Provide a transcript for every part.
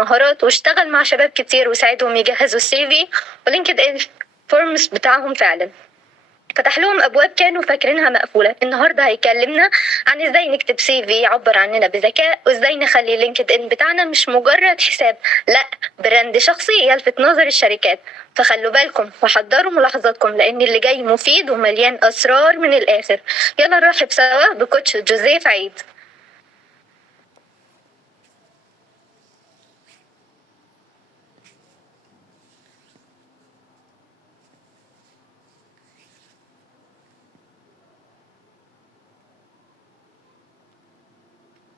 المهارات واشتغل مع شباب كتير وساعدهم يجهزوا السي في ولينكد ان فورمز بتاعهم فعلا فتح لهم ابواب كانوا فاكرينها مقفوله. النهارده هيكلمنا عن ازاي نكتب سي في يعبر عننا بذكاء، وازاي نخلي لينكد ان بتاعنا مش مجرد حساب، لا، براند شخصي يلفت نظر الشركات. فخلوا بالكم وحضروا ملاحظاتكم لان اللي جاي مفيد ومليان اسرار من الاخر. يلا نرحب سوا بكوتش جوزيف عيد.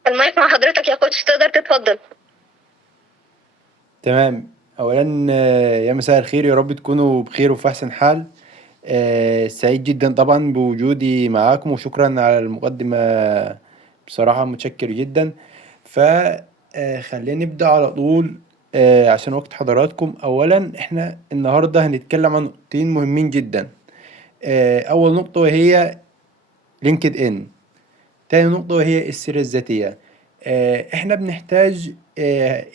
المايك مع حضرتك يا كوتش، تقدر تتفضل. تمام. اولا يا مساء الخير، يا رب تكونوا بخير وفي احسن حال. سعيد جدا طبعا بوجودي معاكم، وشكرا على المقدمة. بصراحة متشكر جدا. فخلينا نبدأ على طول عشان وقت حضراتكم. اولا احنا النهاردة هنتكلم عن نقطتين مهمين جدا. اول نقطة وهي لينكد ان. تاني نقطة وهي السيرة الذاتية. احنا بنحتاج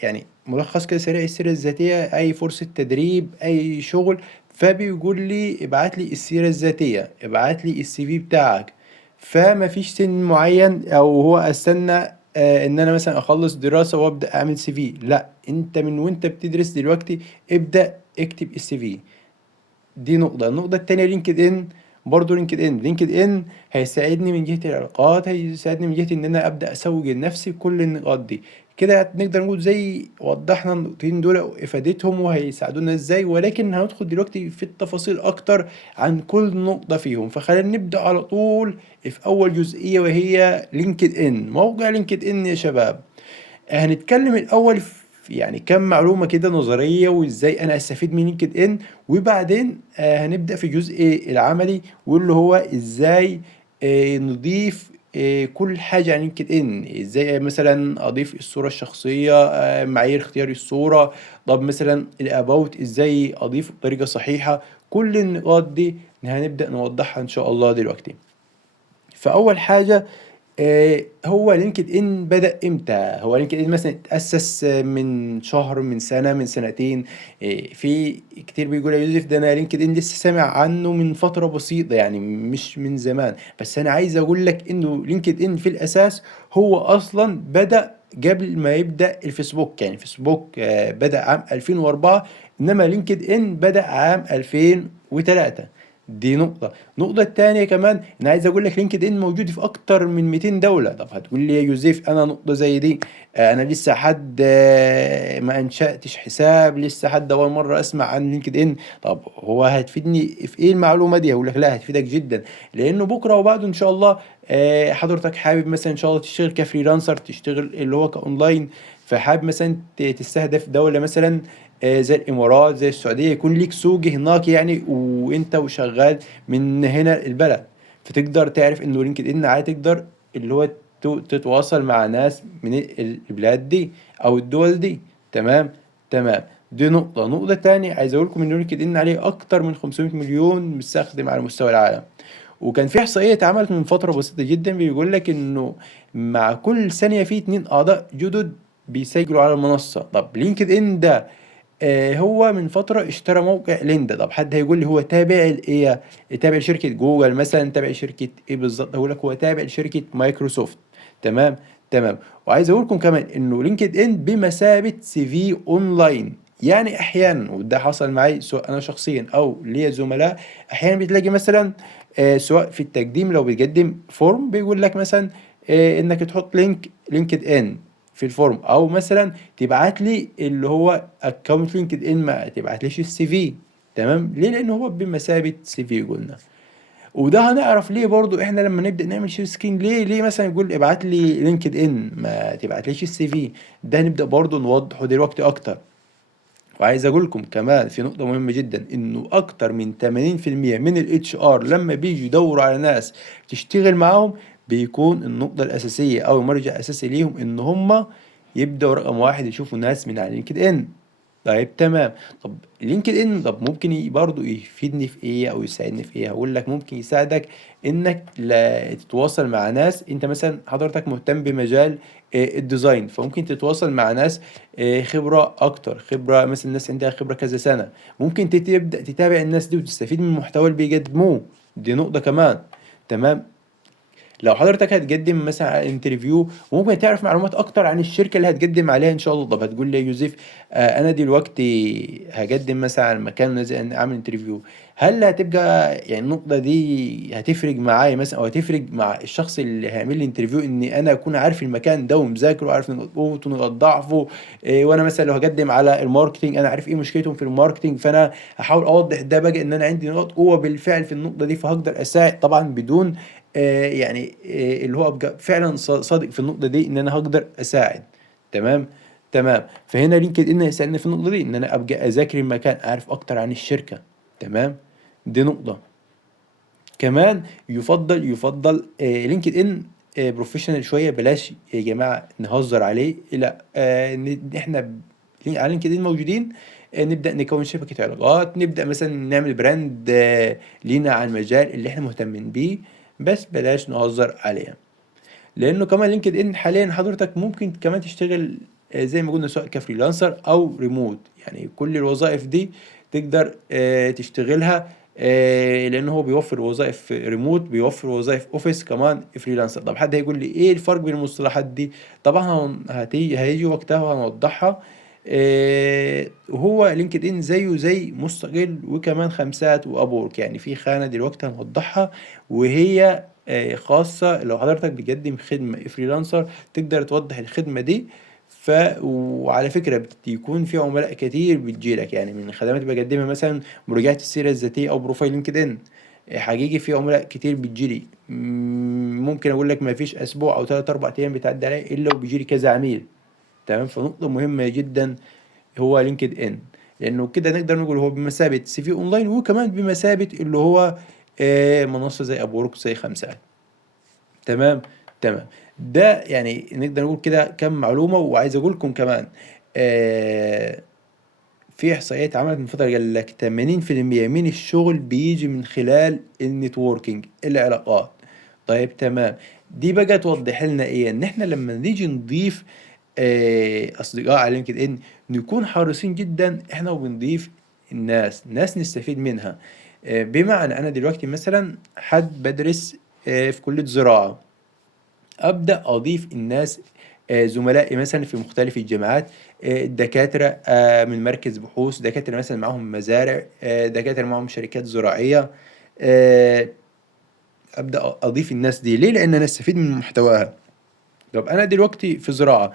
يعني ملخص كده سريع. السيرة الذاتية أي فرصة تدريب، أي شغل، فبيقول لي ابعت لي السيرة الذاتية، ابعت لي السي في بتاعك. فما فيش سن معين أو هو استنى ان انا مثلا اخلص دراسة وابدأ اعمل سي في. لا، انت من وانت بتدرس دلوقتي ابدأ اكتب السي في. دي نقطة. النقطة التانية لينكد ان. برضه لينكد ان هيساعدني من جهة العلاقات، هيساعدني من جهة ان انا ابدأ اسوق لنفسي كل النقاط دي. كده نقدر نقول زي وضحنا النقطتين دول وافادتهم وهيساعدونا ازاي، ولكن هندخل دلوقتي في التفاصيل اكتر عن كل نقطة فيهم. فخلينا نبدأ على طول في اول جزئية وهي لينكد ان. موقع لينكد ان يا شباب، هنتكلم الأول في يعني كام معلومة كده نظرية وإزاي أنا أستفيد من لينكد إن، وبعدين هنبدأ في الجزء العملي واللي هو إزاي نضيف كل حاجة عن لينكد إن. إزاي مثلا أضيف الصورة الشخصية، معايير اختيار الصورة، طب مثلا الأباوت إزاي أضيفه بطريقة صحيحة. كل النقاط دي هنبدأ نوضحها إن شاء الله دلوقتي. فأول حاجة، هو لينكد ان بدأ امتى؟ هو لينكد ان مثلا اتأسس من شهر، من سنة، من سنتين؟ في كتير بيقول يا يوسف ده انا لينكد ان لسه سامع عنه من فترة بسيطة، يعني مش من زمان. بس انا عايز اقول لك انه لينكد ان في الاساس هو اصلا بدأ قبل ما يبدأ الفيسبوك. يعني فيسبوك بدأ عام 2004، انما لينكد ان بدأ عام 2003. دي نقطة. النقطة التانية كمان أنا عايز أقول لك لينكد إن موجود في أكتر من 200 دولة. طب هتقول لي يا يوسف أنا نقطة زي دي، أنا لسه حد ما أنشأتش حساب، لسه حد أول مرة أسمع عن لينكد إن. طب هو هتفيدني في إيه المعلومة دي؟ أقول لك لا، هتفيدك جدا، لأنه بكرة وبعده إن شاء الله حضرتك حابب مثلا إن شاء الله تشتغل كفريلانسر، تشتغل اللي هو كأونلاين، فحابب مثلا تستهدف دولة مثلا زي الامارات، زي السعوديه، يكون ليك سوق هناك يعني، وانت وشغال من هنا البلد. فتقدر تعرف انه لينكد ان عادي تقدر اللي هو تتواصل مع ناس من البلاد دي او الدول دي. تمام. تمام. دي نقطة تانية عايز اقول لكم ان لينكد ان عليه اكتر من 500 مليون مستخدم على مستوى العالم. وكان في احصائية اتعملت من فترة بسيطة جدا بيقول لك انه مع كل ثانية في 2 اعضاء جدد بيسجلوا على المنصة. طب لينكد ان ده هو من فترة اشترى موقع ليندا. طب حد هيقول لي هو تابع لايه؟ تابع لشركة جوجل مثلا؟ تابع لشركة ايه بالظبط؟ هقول لك هو تابع لشركة مايكروسوفت. تمام. تمام. وعايز اقول لكم كمان انه لينكد ان بمثابة سي في اونلاين. يعني احيانا، وده حصل معي سواء انا شخصيا او ليا زملاء، احيانا بتلاقي مثلا سواء في التقديم لو بتقدم فورم بيقول لك مثلا انك تحط لينكد ان في الفورم، او مثلا تبعت لي اللي هو اكونت لينكد ان، ما تبعتليش السي في. تمام. ليه؟ لان هو بمثابه سي في قلنا. وده هنعرف ليه برضو احنا لما نبدا نعمل شير سكرين. ليه مثلا يقول ابعت لي لينكد ان ما تبعتليش السي في؟ ده نبدا برضو نوضحه دلوقتي اكتر. وعايز اقول لكم كمان في نقطة مهمة جدا، انه اكتر من 80% من الاتش ار لما بيجوا يدوروا على ناس تشتغل معاهم، بيكون النقطة الاساسية او المرجع الاساسي ليهم ان هم يبدأوا رقم واحد يشوفوا ناس من على لينكد ان. طيب تمام. طب لينكد ان طب ممكن برضه يفيدني في ايه او يساعدني في ايه؟ هقول لك ممكن يساعدك انك لا تتواصل مع ناس. انت مثلا حضرتك مهتم بمجال الديزاين، فممكن تتواصل مع ناس خبرة اكتر، خبرة مثلا ناس عندها خبرة كذا سنة. ممكن تبدأ تتابع الناس دي وتستفيد من المحتوى اللي بيقدموه. دي نقطة كمان. تمام. لو حضرتك هتقدم مثلا على انترفيو وممكن تعرف معلومات اكتر عن الشركه اللي هتقدم عليها ان شاء الله. طب هتقول لي يا يوسف انا دلوقتي هقدم مثلا على مكان زي ان اعمل انترفيو، هل هتبقى يعني النقطه دي هتفرق معايا مثلا او هتفرق مع الشخص اللي هيعمل لي انترفيو اني انا اكون عارف المكان ده ومذاكره وعارف نقاط قوته ونقاط ضعفه؟ وانا مثلا لو هقدم على الماركتينج انا عارف ايه مشكلتهم في الماركتينج، فانا هحاول اوضح ده بقى ان انا عندي نقاط قوه بالفعل في النقطه دي، فهقدر اساعد طبعا بدون يعني اللي هو ابقى فعلا صادق في النقطه دي ان انا هقدر اساعد. تمام. تمام. فهنا لينكد ان هيساعدني في النقطه دي ان انا ابقى اذاكر المكان، اعرف اكتر عن الشركه. تمام. دي نقطه. كمان يفضل لينكد ان بروفيشنال شويه، بلاش يا جماعه نهزر عليه. لا ان احنا على لينكد ان موجودين نبدا نكون شبكه علاقات، نبدا مثلا نعمل براند لينا على المجال اللي احنا مهتمين بيه، بس بلاش نهزر عليه. لانه كمان لينكد ان حاليا حضرتك ممكن كمان تشتغل زي ما قلنا سواء كفريلانسر او ريموت، يعني كل الوظائف دي تقدر تشتغلها. لانه هو بيوفر وظائف ريموت، بيوفر وظائف اوفيس كمان فريلانسر. طب حد هيقول لي ايه الفرق بين المصطلحات دي؟ طبعا هيجي وقتها وهنوضحها. وهو لينكد ان زيه زي مستقل وكمان خمسات وابورك، يعني في خانة دلوقتي هنوضحها وهي خاصة لو حضرتك بتقدم خدمة فريلانسر تقدر توضح الخدمة دي. وعلى فكرة بيكون في عملاء كتير بتجيلك، يعني من الخدمات اللي بقدمها مثلا مراجعة السيرة الذاتية أو بروفايل لينكد إن. حقيقي في عملاء كتير بتجيلي. ممكن أقول لك ما فيش أسبوع أو 3 4 أيام بتعدي عليا إلا وبيجيلي كذا عميل. تمام. فنقطة مهمة جدا هو لينكد إن، لأنه كده نقدر نقول هو بمثابة سي في أونلاين، وكمان بمثابة اللي هو منصة زي أبورك زي خمسة. تمام. تمام. ده يعني نقدر نقول كده كم معلومة. وعايز أقول لكم كمان آه في إحصائيات اتعملت من فترة قال لك 80% من الشغل بيجي من خلال النتوركينج، العلاقات. طيب تمام. دي بقى توضح لنا إيه؟ إن إحنا لما نيجي نضيف أصدقاء على لينكد إن نكون حريصين جدا إحنا وبنضيف ناس نستفيد منها. بمعنى أنا دلوقتي مثلا حد بدرس في كلية زراعة، أبدأ أضيف الناس زملائي مثلا في مختلف الجامعات، دكاترة من مركز بحوث، دكاترة مثلا معاهم مزارع، دكاترة معاهم شركات زراعية. آه، أبدأ أضيف الناس دي ليه؟ لأن أنا أستفيد من محتواها. طب أنا دلوقتي في زراعة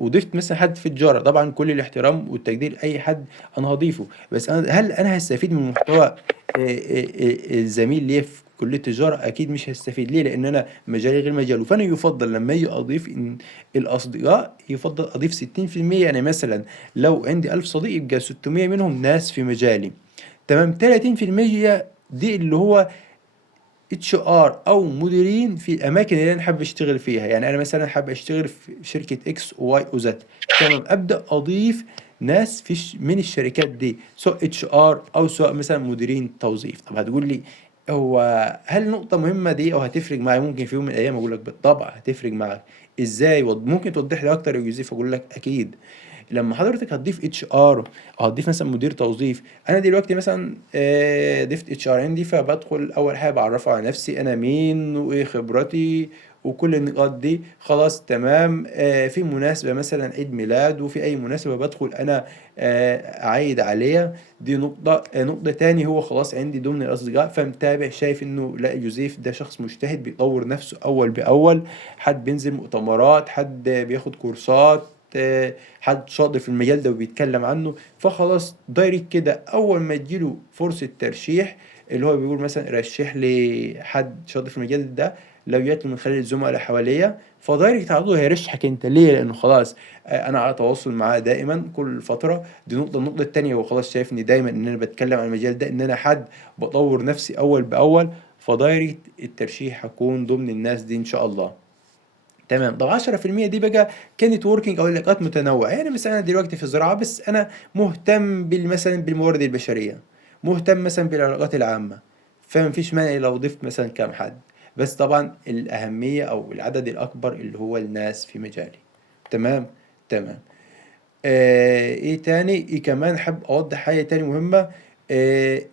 وضفت مثلا حد في تجارة، طبعا كل الاحترام والتقدير أي حد أنا هضيفه، بس هل أنا هستفيد من محتوى الزميل ليا في كلية تجارة؟ أكيد مش هستفيد. ليه؟ لأن أنا مجالي غير مجاله. فأنا يفضل لما أجي أضيف إن الأصدقاء يفضل أضيف 60%. يعني مثلا لو عندي 1000 صديق يبقى 600 منهم ناس في مجالي. تمام. 30% دي اللي هو اتش ار او مديرين في الاماكن اللي انا حابب اشتغل فيها. يعني انا مثلا حابب اشتغل في شركه اكس وواي وزد. تمام. ابدا اضيف ناس من الشركات دي سواء اتش ار او سواء مثلا مديرين توظيف. طب هتقول لي هو هل نقطة مهمة دي او هتفرق معايا ممكن في يوم من الايام؟ اقول لك بالطبع هتفرق معاك. ازاي؟ ممكن توضح لي اكتر يا يوسف؟ اقول لك اكيد. لما حضرتك هتضيف اتش ار او هتضيف مثلا مدير توظيف، انا دلوقتي مثلا ضفت اتش ار عندي، فبدخل اول حاجه بعرفه على نفسي انا مين وايه خبرتي وكل النقاط دي. خلاص تمام. في مناسبة مثلا عيد ميلاد وفي أي مناسبة بدخل أنا أعيد عليها. دي نقطة. نقطة تاني هو خلاص عندي ضمن الأصدقاء فمتابع شايف إنه لا يوزيف ده شخص مجتهد بيطور نفسه أول بأول، حد بينزل مؤتمرات، حد بياخد كورسات، حد شاطر في المجال ده وبيتكلم عنه. فخلاص دايركت كده اول ما تجيله فرصة ترشيح اللي هو بيقول مثلا رشح لي حد شاطر في المجال ده، لو جات له من خلال الزملاء اللي حواليا فدايركت على طول هيرشحك انت. ليه؟ لانه خلاص انا على تواصل معاه دائما كل فترة. دي نقطة. النقطة التانية هو خلاص شايفني دايما ان انا بتكلم عن المجال ده، ان انا حد بطور نفسي اول باول، فدايركت الترشيح هكون ضمن الناس دي ان شاء الله. تمام. طب 10% دي بقى كانت working أو علاقات متنوعة، يعني مثلا أنا دلوقتي في الزراعة بس أنا مهتم مثلا بالموارد البشرية، مهتم مثلا بالعلاقات العامة، فمفيش مانع لو ضفت مثلا كام حد، بس طبعا الأهمية أو العدد الأكبر اللي هو الناس في مجالي. تمام. تمام. ايه تاني، ايه كمان حابب اوضح حاجة تاني مهمة،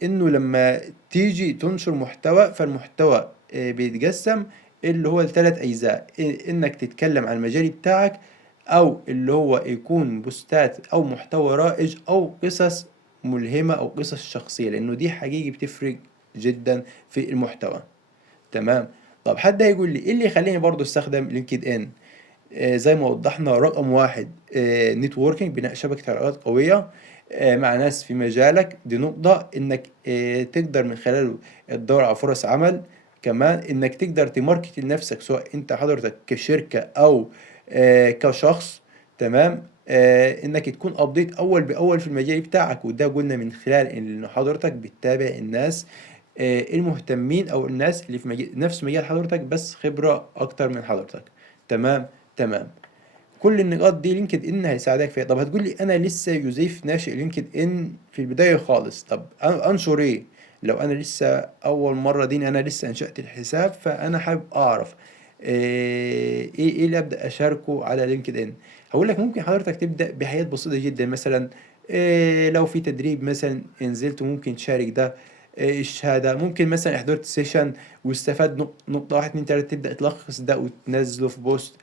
انه لما تيجي تنشر محتوى، فالمحتوى بيتقسم اللي هو لثلاث اجزاء، انك تتكلم عن المجال بتاعك، او اللي هو يكون بوستات او محتوى رائج او قصص ملهمة او قصص شخصية، لانه دي حقيقي بتفرق جدا في المحتوى. تمام. طب حد هيقول لي ايه اللي يخليني برضو استخدم لينكد ان؟ زي ما وضحنا، رقم واحد نتوركينج، بناء شبكة علاقات قوية مع ناس في مجالك، دي نقطة انك تقدر من خلاله تدور على فرص عمل. كمان انك تقدر تماركت لنفسك، سواء انت حضرتك كشركة او كشخص. تمام. انك تكون ابديت اول باول في المجال بتاعك، وده قلنا من خلال ان حضرتك بتتابع الناس المهتمين او الناس اللي في نفس مجال حضرتك بس خبرة اكتر من حضرتك. تمام. تمام. كل النقاط دي لينكد ان هيساعدك فيها. طب هتقول لي انا لسه يوزيف ناشئ لينكد ان في البدايه خالص، طب انشر ايه؟ لو انا لسه اول مره دي انا لسه انشأت الحساب، فانا حابب اعرف ايه اللي ابدا اشاركه على لينكد ان. هقول لك ممكن حضرتك تبدا بحاجات بسيطه جدا، مثلا لو في تدريب مثلا نزلت ممكن تشارك ده، الشهاده ممكن مثلا حضرت سيشن واستفاد نقطه واحد اتنين تلاته، تبدا تلخص ده وتنزله في بوست.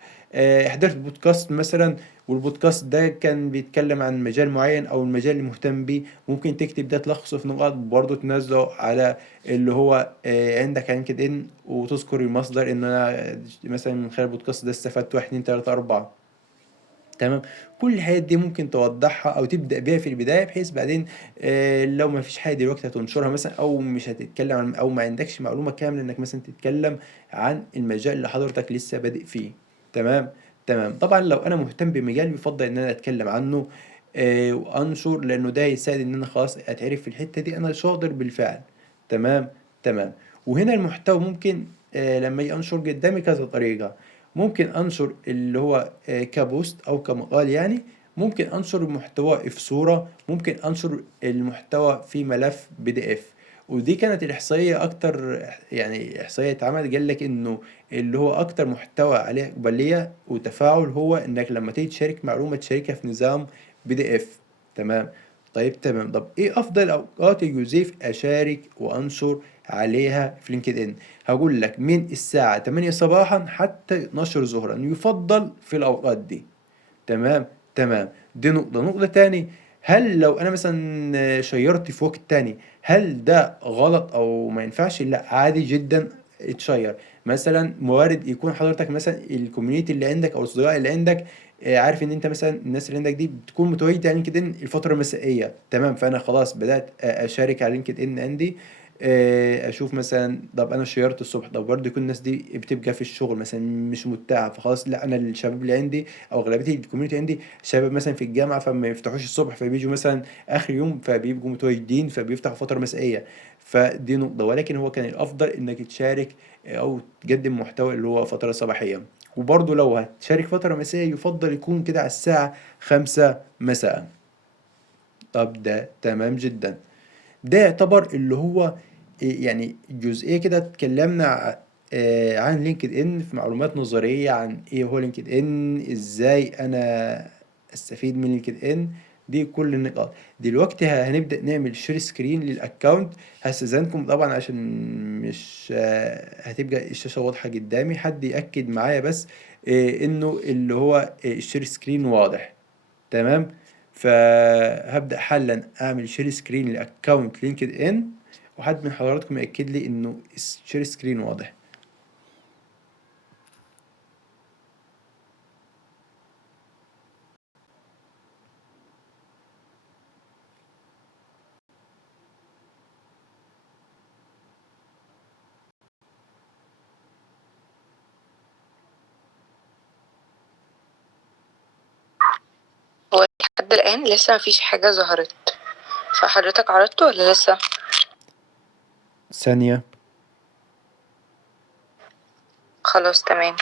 حضرت بودكاست مثلا، والبودكاست ده كان بيتكلم عن مجال معين او المجال اللي مهتم بيه، ممكن تكتب ده تلخصه في نقاط برضه تنزله على اللي هو عندك على لينكد ان، وتذكر المصدر ان انا مثلا من خلال البودكاست ده استفدت واحد اتنين تلاته اربعه. تمام. كل الحاجات دي ممكن توضحها او تبدا بيها في البدايه، بحيث بعدين لو ما فيش حاجه دلوقتي هتنشرها مثلا، او مش هتتكلم عن، او ما عندكش معلومه كامله انك مثلا تتكلم عن المجال اللي حضرتك لسه بادئ فيه. تمام. تمام. طبعا لو انا مهتم بمجال بيفضل ان انا اتكلم عنه وانشر، لانه ده يساعد ان انا خلاص اتعرف في الحته دي انا شاطر بالفعل. تمام. تمام. وهنا المحتوى ممكن لما يجي انشر قدامي كذا طريقه. ممكن انشر اللي هو كبوست او كمقال يعني، ممكن انشر المحتوى في صورة، ممكن انشر المحتوى في ملف بي دي اف. ودي كانت الاحصائية اكتر، يعني احصائية اتعمل قال لك انه اللي هو اكتر محتوى عليه اقبالية وتفاعل هو انك لما تيجي تشارك معلومة تشاركها في نظام بي دي اف. تمام. طيب تمام. طب ايه افضل اوقات يا يوسف اشارك وانشر عليها في لينكد ان؟ هقول لك من الساعة 8 صباحا حتى 12 ظهرا، يفضل في الأوقات دي. تمام. تمام. دي نقطة تاني، هل لو أنا مثلا شيرت في وقت تاني هل ده غلط أو ما ينفعش؟ لا، عادي جدا اتشير. مثلا موارد يكون حضرتك مثلا الكوميونيتي اللي عندك أو الأصدقاء اللي عندك عارف ان انت مثلا الناس اللي عندك دي بتكون متواجده على لينكد ان الفتره المسائيه. تمام. فانا خلاص بدات اشارك على لينكد ان عندي، اشوف مثلا، طب انا شيرت الصبح، طب برضه يكون الناس دي بتبقى في الشغل مثلا مش متاحه، فخلاص لا، انا الشباب اللي عندي او اغلبيه الكوميونتي عندي شباب مثلا في الجامعه، فما يفتحوش الصبح، فبيجوا مثلا اخر يوم فبيبقوا متواجدين فبيفتحوا فتره مسائيه. فدي نقطه، ولكن هو كان الافضل انك تشارك او تقدم محتوى اللي هو فتره صباحيه. وبرضه لو هتشارك فتره مسائيه يفضل يكون كده على الساعه 5 مساء. طب ده تمام جدا. ده يعتبر اللي هو يعني جزئية كده اتكلمنا عن لينكد ان في معلومات نظرية عن ايه هو لينكد ان، ازاي انا استفيد من لينكد ان. دي كل النقاط. دلوقتي هنبدأ نعمل شير سكرين للاكونت. هستأذنكم طبعا عشان مش هتبقى الشاشة واضحة قدامي، حد يأكد معايا بس انه اللي هو الشير سكرين واضح. تمام. فهبدأ حالا اعمل شير سكرين لاكونت لينكد ان، وحد من حضراتكم يأكد لي انه الشير سكرين واضح. هو لحد الآن لسه مفيش حاجة ظهرت، فحضرتك عرضته ولا لسه؟ ثانية. خلاص تمام.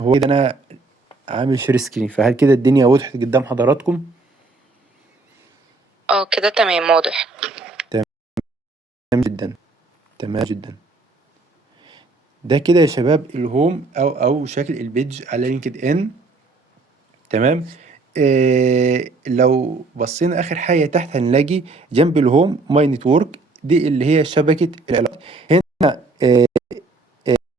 هو كده أنا عامل شير سكرين، فهل كده الدنيا وضحت قدام حضراتكم؟ كده تمام واضح. تمام جدا، تمام جدا. ده كده يا شباب الهوم أو شكل البيج على لينكد إن. تمام. لو بصينا آخر حاجة تحت هنلاقي جنب الهوم ماي نتورك، دي اللي هي شبكة العلاقات. هنا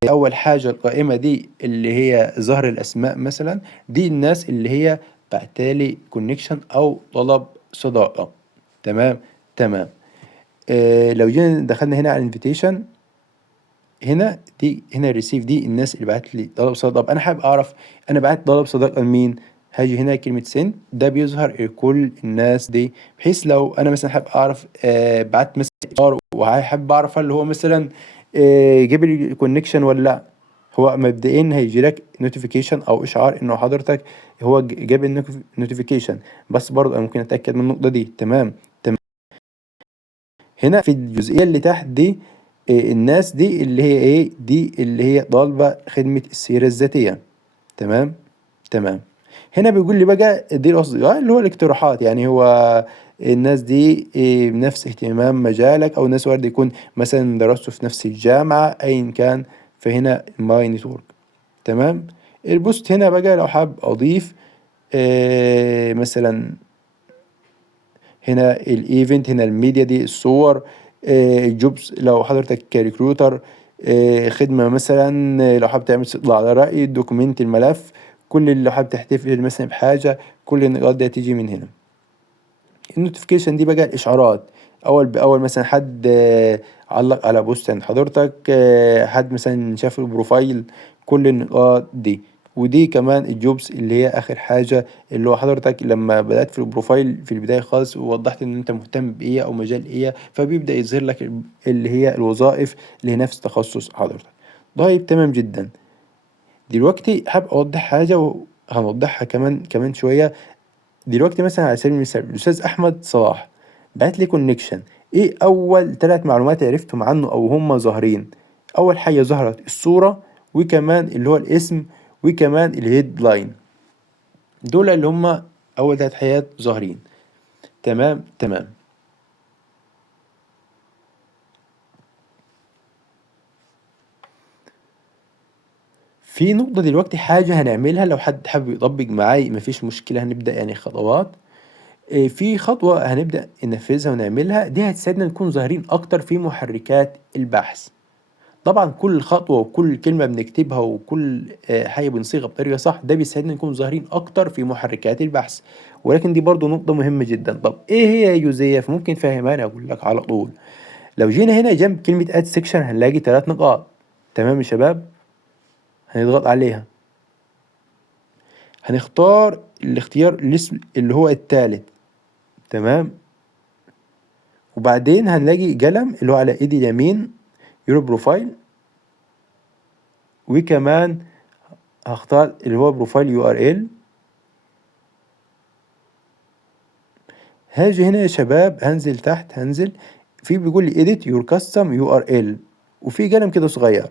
أول حاجة القائمة دي اللي هي ظهر الأسماء مثلا، دي الناس اللي هي بعتالي كونكشن أو طلب صداقة. تمام تمام. لو جينا دخلنا هنا على الانفيتيشن، هنا الريسيف دي الناس اللي بعت لي طلب صداقة. طب أنا حابب أعرف أنا بعت طلب صداقة لمين. هاجي هنا كلمة سند، ده بيظهر لكل الناس دي، بحيث لو أنا مثلا حابب أعرف بعت مثلا إشعار وحابب أعرف هل هو مثلا جاب لي كونكشن ولا لأ. هو مبدئيا هيجي لك نوتيفيكيشن أو إشعار إنه حضرتك هو جاب النوتيفيكيشن، بس برضه أنا ممكن أتأكد من النقطة دي. تمام تمام. هنا في الجزئية اللي تحت دي الناس دي اللي هي ايه، دي اللي هي طالبة خدمة السيرة الذاتية. تمام تمام. هنا بيقول لي بقى دي الأصدقاء اللي هو الاقتراحات، يعني هو الناس دي بنفس اهتمام مجالك، أو ناس وارد يكون مثلا درسوا في نفس الجامعة أيا كان. فهنا ماي نتورك. تمام. البوست هنا بقى لو حابب أضيف مثلا هنا الايفنت، هنا الميديا دي الصور، الجوبز لو حضرتك كريكروتر، خدمة مثلا لو حابب تعمل استطلاع على رأي، دوكيمنت الملف، كل اللي حابب تحتفل مثلا بحاجة، كل النقاط دي هتيجي من هنا. النوتيفيكيشن دي بقى الإشعارات، أول بأول مثلا حد علق على بوست عند حضرتك، حد مثلا شاف البروفايل، كل النقاط دي. ودي كمان الجوبس اللي هي آخر حاجة، اللي هو حضرتك لما بدأت في البروفايل في البداية خالص ووضحت إن أنت مهتم بإيه أو مجال إيه، فبيبدأ يظهر لك اللي هي الوظائف اللي هي نفس تخصص حضرتك. طيب تمام جدا. دلوقتي حابب أوضح حاجة وهنوضحها كمان شوية. دلوقتي مثلا على سبيل المثال الأستاذ أحمد صلاح بعت لي كونكشن، إيه أول 3 معلومات عرفتهم عنه أو هم ظاهرين؟ أول حاجة ظهرت الصورة، وكمان اللي هو الاسم، وكمان الهيدلاين. دول اللي هم أول 3 حاجات ظاهرين. تمام تمام. في نقطة دلوقتي حاجة هنعملها، لو حد حابب يطبق معاي مفيش مشكلة، هنبدأ يعني خطوات. في خطوة هنبدأ ننفذها ونعملها، دي هتساعدنا نكون ظاهرين أكتر في محركات البحث. طبعا كل خطوة وكل كلمة بنكتبها وكل حاجة بنصيغها بطريقة صح، ده بيساعدنا نكون ظاهرين أكتر في محركات البحث. ولكن دي برضو نقطة مهمة جدا. طب إيه هي يا يوزيف؟ ممكن فهمها أنا أقول لك على طول. لو جينا هنا جنب كلمة اد سيكشن هنلاقي 3 نقاط. تمام يا شباب. هنضغط عليها، هنختار الاختيار الاسم اللي هو الثالث. تمام. وبعدين هنلاقي قلم اللي هو على ايدي اليمين يورو بروفايل، وكمان هختار اللي هو بروفايل يو ار ال. هاجي هنا يا شباب، هنزل تحت، هنزل في بيقول لي edit your custom URL، وفي قلم كده صغير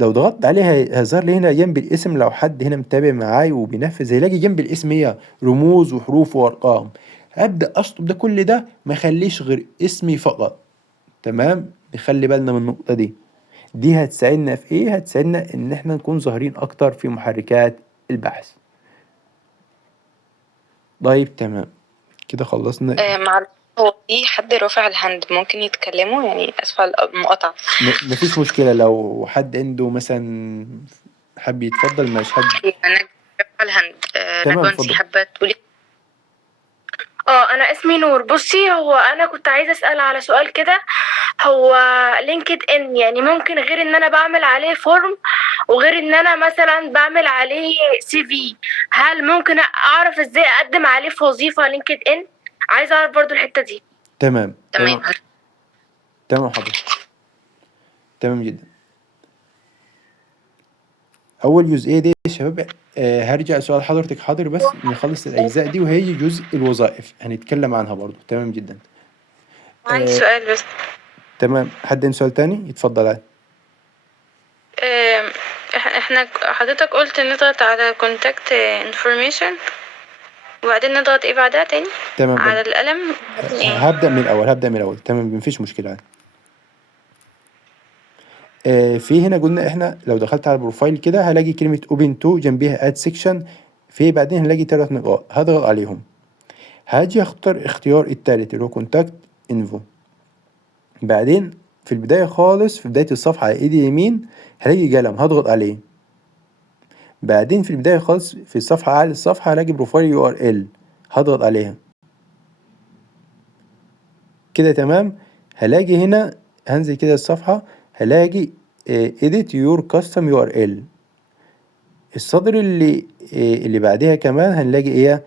لو ضغطت عليه هيظهر لي هنا جنب الاسم. لو حد هنا متابع معاي وبينفذ هيلاقي جنب الاسم هي رموز وحروف وارقام. هبدأ اشطب ده كل ده، ما اخليش غير اسمي فقط. تمام. نخلي بالنا من النقطة دي. دي هتساعدنا في ايه؟ هتساعدنا ان احنا نكون ظاهرين اكتر في محركات البحث. طيب تمام كده خلصنا. معلش، هو في حد رافع الهاند ممكن يتكلموا؟ يعني اسفة على المقاطعة. مفيش مشكلة، لو حد عنده مثلا حب يتفضل، مش حد. انا رافعة الهاند. تمام نانسي اتفضل. حابة تقولي؟ انا اسمي نور. بصي، هو انا كنت عايزه اسال على سؤال كده. هو لينكد ان يعني ممكن غير ان انا بعمل عليه فورم وغير ان انا مثلا بعمل عليه سي في، هل ممكن اعرف ازاي اقدم عليه في وظيفه لينكد ان؟ عايزه اعرف برضو الحته دي. تمام تمام. تمام. تمام حاضر. تمام جدا. أول جزئية دي يا شباب هرجع سؤال حضرتك حاضر، بس نخلص الأجزاء دي وهيجي جزء الوظائف هنتكلم عنها برضو. تمام جدا. عندي سؤال بس. تمام. حد عنده سؤال تاني يتفضل عادي. احنا حضرتك قلت نضغط على contact information وبعدين نضغط ايه بعدها تاني تمام. على القلم بعدين ايه؟ هبدأ من الأول تمام، مفيش مشكلة. في هنا قلنا احنا لو دخلت على البروفايل كده هلاقي كلمة open to جنبيها add section، في بعدين هنلاقي 3 نقاط هضغط عليهم. هاجي اختار اختيار التالت اللي هو contact info. بعدين في البداية خالص في بداية الصفحة على ايدي اليمين هلاقي قلم هضغط عليه. بعدين في البداية خالص في الصفحة أعلى الصفحة هلاقي بروفايل URL هضغط عليها كده تمام. هلاقي هنا هنزل كده الصفحة هلاقي edit your custom URL. السطر اللي بعدها كمان هنلاقي ايه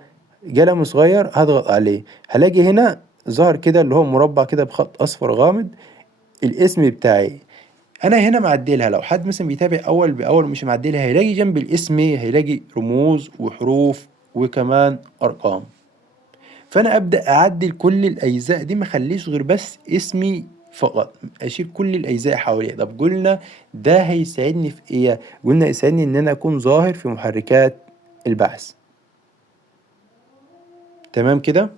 قلم صغير هضغط عليه. هلاقي هنا ظهر كده اللي هو مربع كده بخط أصفر غامض الاسم بتاعي. انا هنا معدلها، لو حد مثلا بيتابع اول باول مش معدلها هيلاقي جنب الاسم هيلاقي رموز وحروف وكمان ارقام. فانا ابدا اعدل كل الاجزاء دي، ما اخليش غير بس اسمي فقط، اشيل كل الاجزاء حواليه. طب قلنا ده هيساعدني في ايه؟ قلنا يساعدني ان انا اكون ظاهر في محركات البحث. تمام كده.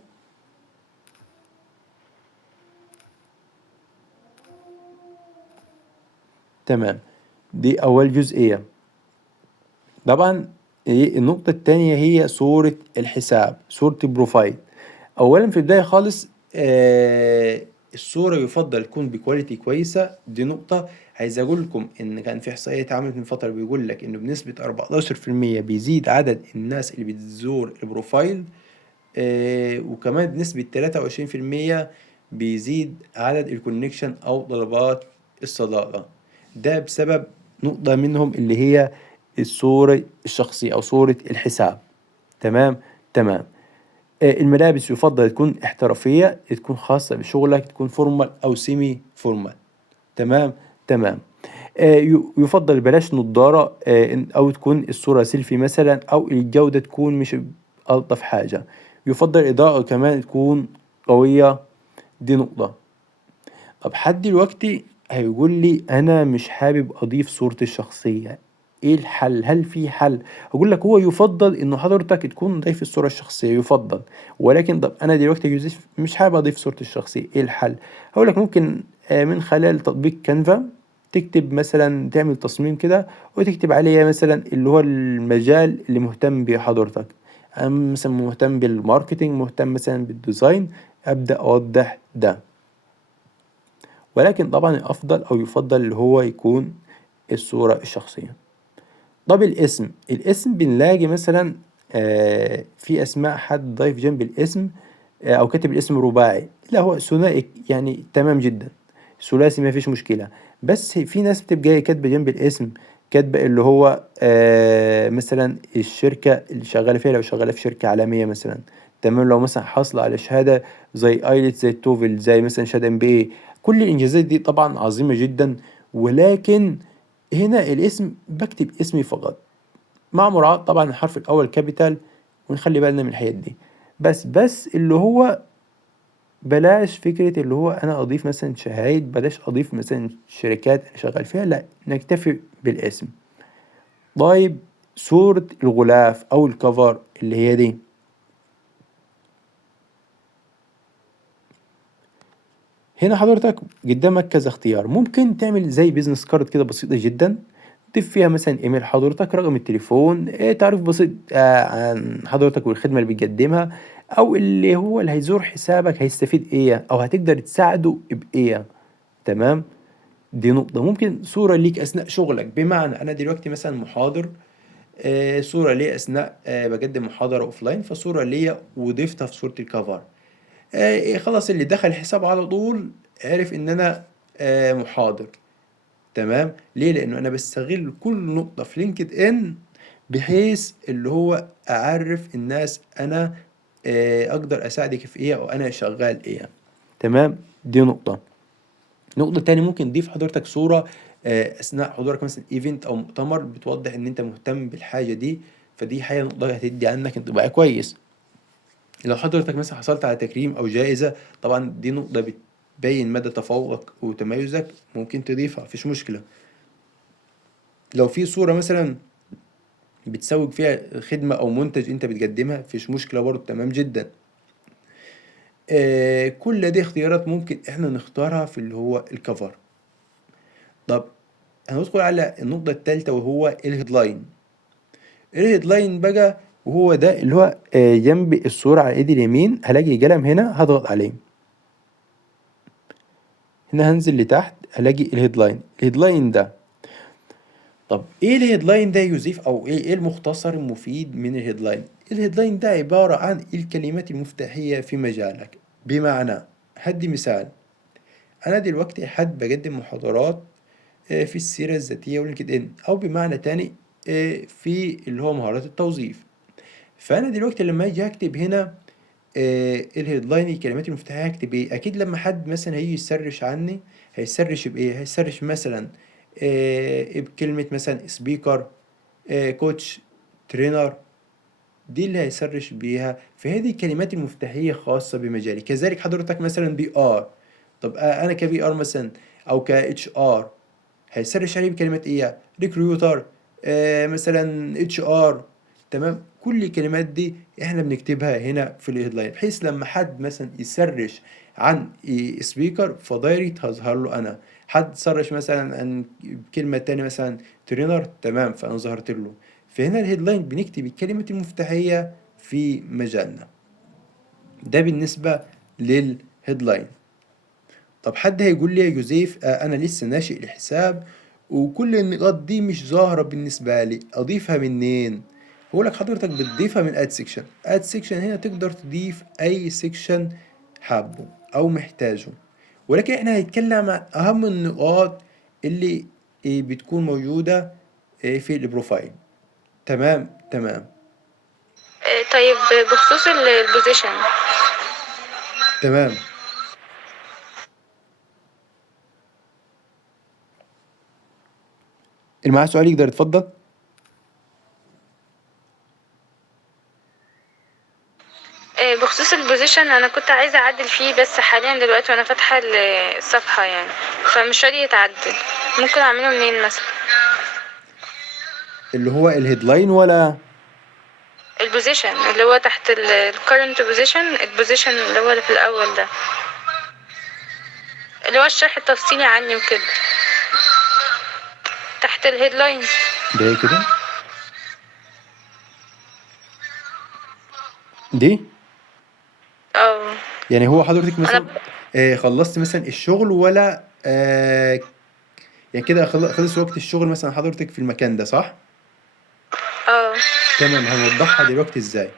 تمام، دي اول جزئية. طبعا النقطة التانية هي صورة الحساب، صورة البروفايل. اولا في البداية خالص الصورة يفضل تكون بكواليتي كويسة. دي نقطة عايز اقول لكم ان كان في احصائية اتعملت من فترة بيقول لك انه بنسبة 14% بيزيد عدد الناس اللي بتزور البروفايل، وكمان بنسبة 23% بيزيد عدد الكونكشن او طلبات الصداقة. ده بسبب نقطة منهم اللي هي الصورة الشخصية او صورة الحساب. تمام. تمام. الملابس يفضل تكون احترافية، تكون خاصة بشغلك، تكون فورمال أو سيمي فورمال. تمام. تمام. يفضل بلاش نظارة، أو تكون الصورة سيلفي مثلا، أو الجودة تكون مش ألطف حاجة. يفضل إضاءة كمان تكون قوية. دي نقطة. طب حد دلوقتي هيقول لي أنا مش حابب أضيف صورتي الشخصية، ايه الحل؟ هل في حل؟ اقول لك هو يفضل انه حضرتك تكون ضيف الصورة الشخصية، يفضل. ولكن طب انا دلوقتي يوسف مش حابب اضيف صورتي الشخصية، ايه الحل؟ هقول لك ممكن من خلال تطبيق كانفا تكتب مثلا، تعمل تصميم كده وتكتب عليه مثلا اللي هو المجال اللي مهتم بيه حضرتك. انا مثلا مهتم بالماركتينج، مهتم مثلا بالديزاين، ابدا اوضح ده. ولكن طبعا الافضل او يفضل اللي هو يكون الصورة الشخصية. طب الاسم بنلاقي مثلا في اسماء حد ضايف جنب الاسم او كاتب الاسم رباعي، لا هو ثنائي يعني تمام جدا، ثلاثي ما فيش مشكلة. بس في ناس بتبقى كاتبة جنب الاسم كاتبة اللي هو مثلا الشركة اللي شغالة فيها، لو شغالة في شركة عالمية مثلا. تمام. لو مثلا حاصلة على شهادة زي ايلتس زي توفل زي مثلا شهادة MBA، كل الانجازات دي طبعا عظيمة جدا. ولكن هنا الاسم بكتب اسمي فقط مع مراعاة طبعا الحرف الأول كابيتال، ونخلي بالنا من الحاجات دي. بس اللي هو بلاش فكرة اللي هو أنا أضيف مثلا شهايد، بلاش أضيف مثلا شركات أنا شغال فيها، لا نكتفي بالاسم. طيب صورة الغلاف أو الكفر اللي هي دي، هنا حضرتك قدامك كذا اختيار. ممكن تعمل زي بيزنس كارد كده بسيطة جدا، تضيف فيها مثلا ايميل حضرتك، رقم التليفون، تعريف بسيط عن حضرتك والخدمة اللي بتقدمها، او اللي هو اللي هيزور حسابك هيستفيد ايه او هتقدر تساعده بايه. تمام. دي نقطة. ممكن صورة ليك اثناء شغلك، بمعنى انا دلوقتي مثلا محاضر، صورة لي اثناء بقدم محاضرة اوفلاين، فصورة ليا وضيفتها في صورة الكفر. خلاص اللي دخل الحساب على طول عرف ان انا محاضر. تمام. ليه؟ لانه انا بستغل كل نقطة في لينكد ان بحيث اللي هو اعرف الناس انا اقدر اساعدك في ايه او انا شغال ايه. تمام. دي نقطة تاني، ممكن تضيف حضرتك صورة اثناء حضورك مثلا ايفنت او مؤتمر بتوضح ان انت مهتم بالحاجة دي، فدي حاجة نقطة هتدي عنك انطباع كويس. لو حضرتك مثلا حصلت على تكريم أو جائزة، طبعا دي نقطة بتبين مدى تفوقك وتميزك، ممكن تضيفها مفيش مشكلة. لو في صورة مثلا بتسوق فيها خدمة أو منتج أنت بتقدمها مفيش مشكلة برضه، تمام جدا. كل دي اختيارات ممكن احنا نختارها في اللي هو الكفر. طب هندخل على النقطة التالتة وهو الهيدلاين. الهيدلاين بقى وهو ده اللي هو جنب الصورة على ايدي اليمين هلاقي قلم هنا هضغط عليه، هنا هنزل لتحت هلاقي الهيدلاين. الهيدلاين ده، طب ايه الهيدلاين ده يوسف، او ايه المختصر المفيد من الهيدلاين؟ الهيدلاين ده عبارة عن الكلمات المفتاحية في مجالك. بمعنى، هدي مثال، انا دلوقتي حد بقدم محاضرات في السيرة الذاتية ولينكد ان، او بمعنى تاني في اللي هو مهارات التوظيف. فانا دلوقتي لما اجي اكتب هنا الهيدلاين الكلمات المفتاحية هكتب ايه؟ اكيد لما حد مثلا هيجي يسرش عني هيسرش بايه؟ هيسرش مثلا بكلمة مثلا سبيكر، كوتش، ترينر، دي اللي هيسرش بيها. فهذه الكلمات المفتاحية خاصة بمجالي. كذلك حضرتك مثلا بي ار، طب انا كبي ار مثلا او كاتش ار هيسرش عليه بكلمة ايه؟ ريكروتر، مثلا اتش ار، تمام. كل الكلمات دي احنا بنكتبها هنا في الهيدلاين، بحيث لما حد مثلا يسرش عن سبيكر فدايركت هظهر له انا. حد سرش مثلا عن كلمة تانية مثلا ترينر، تمام، فانا ظهرت له. فهنا الهيدلاين بنكتب الكلمة المفتاحية في مجالنا. ده بالنسبة للهيدلاين. طب حد هيقول لي يا جوزيف انا لسه ناشئ الحساب وكل النقاط دي مش ظاهرة بالنسبة لي، اضيفها منين؟ هقول لك حضرتك بتضيفها من اد سيكشن. اد سيكشن هنا تقدر تضيف اي سيكشن حابه او محتاجه، ولكن احنا هنتكلم عن اهم النقاط اللي بتكون موجودة في البروفايل. تمام تمام طيب بخصوص البوزيشن. تمام. اللي معاه سؤال يقدر يتفضل. بخصوص البوزيشن انا كنت عايزه اعدل فيه، بس حاليا دلوقتي وانا فاتحه الصفحه يعني فمش راضي يتعدل. ممكن اعمله منين مثلا؟ اللي هو الهيدلاين ولا؟ البوزيشن اللي هو تحت الكرنت بوزيشن، البوزيشن اللي هو اللي في الاول ده، اللي هو الشرح التفصيلي عني وكده، تحت الهيدلاين. ده إيه كده؟ دي اه يعني هو حضرتك مثلا انا خلصت مثلا الشغل ولا يعني كده خلص وقت الشغل مثلا حضرتك في المكان ده، صح؟ اه تمام، هنوضحها دلوقتي ازاي.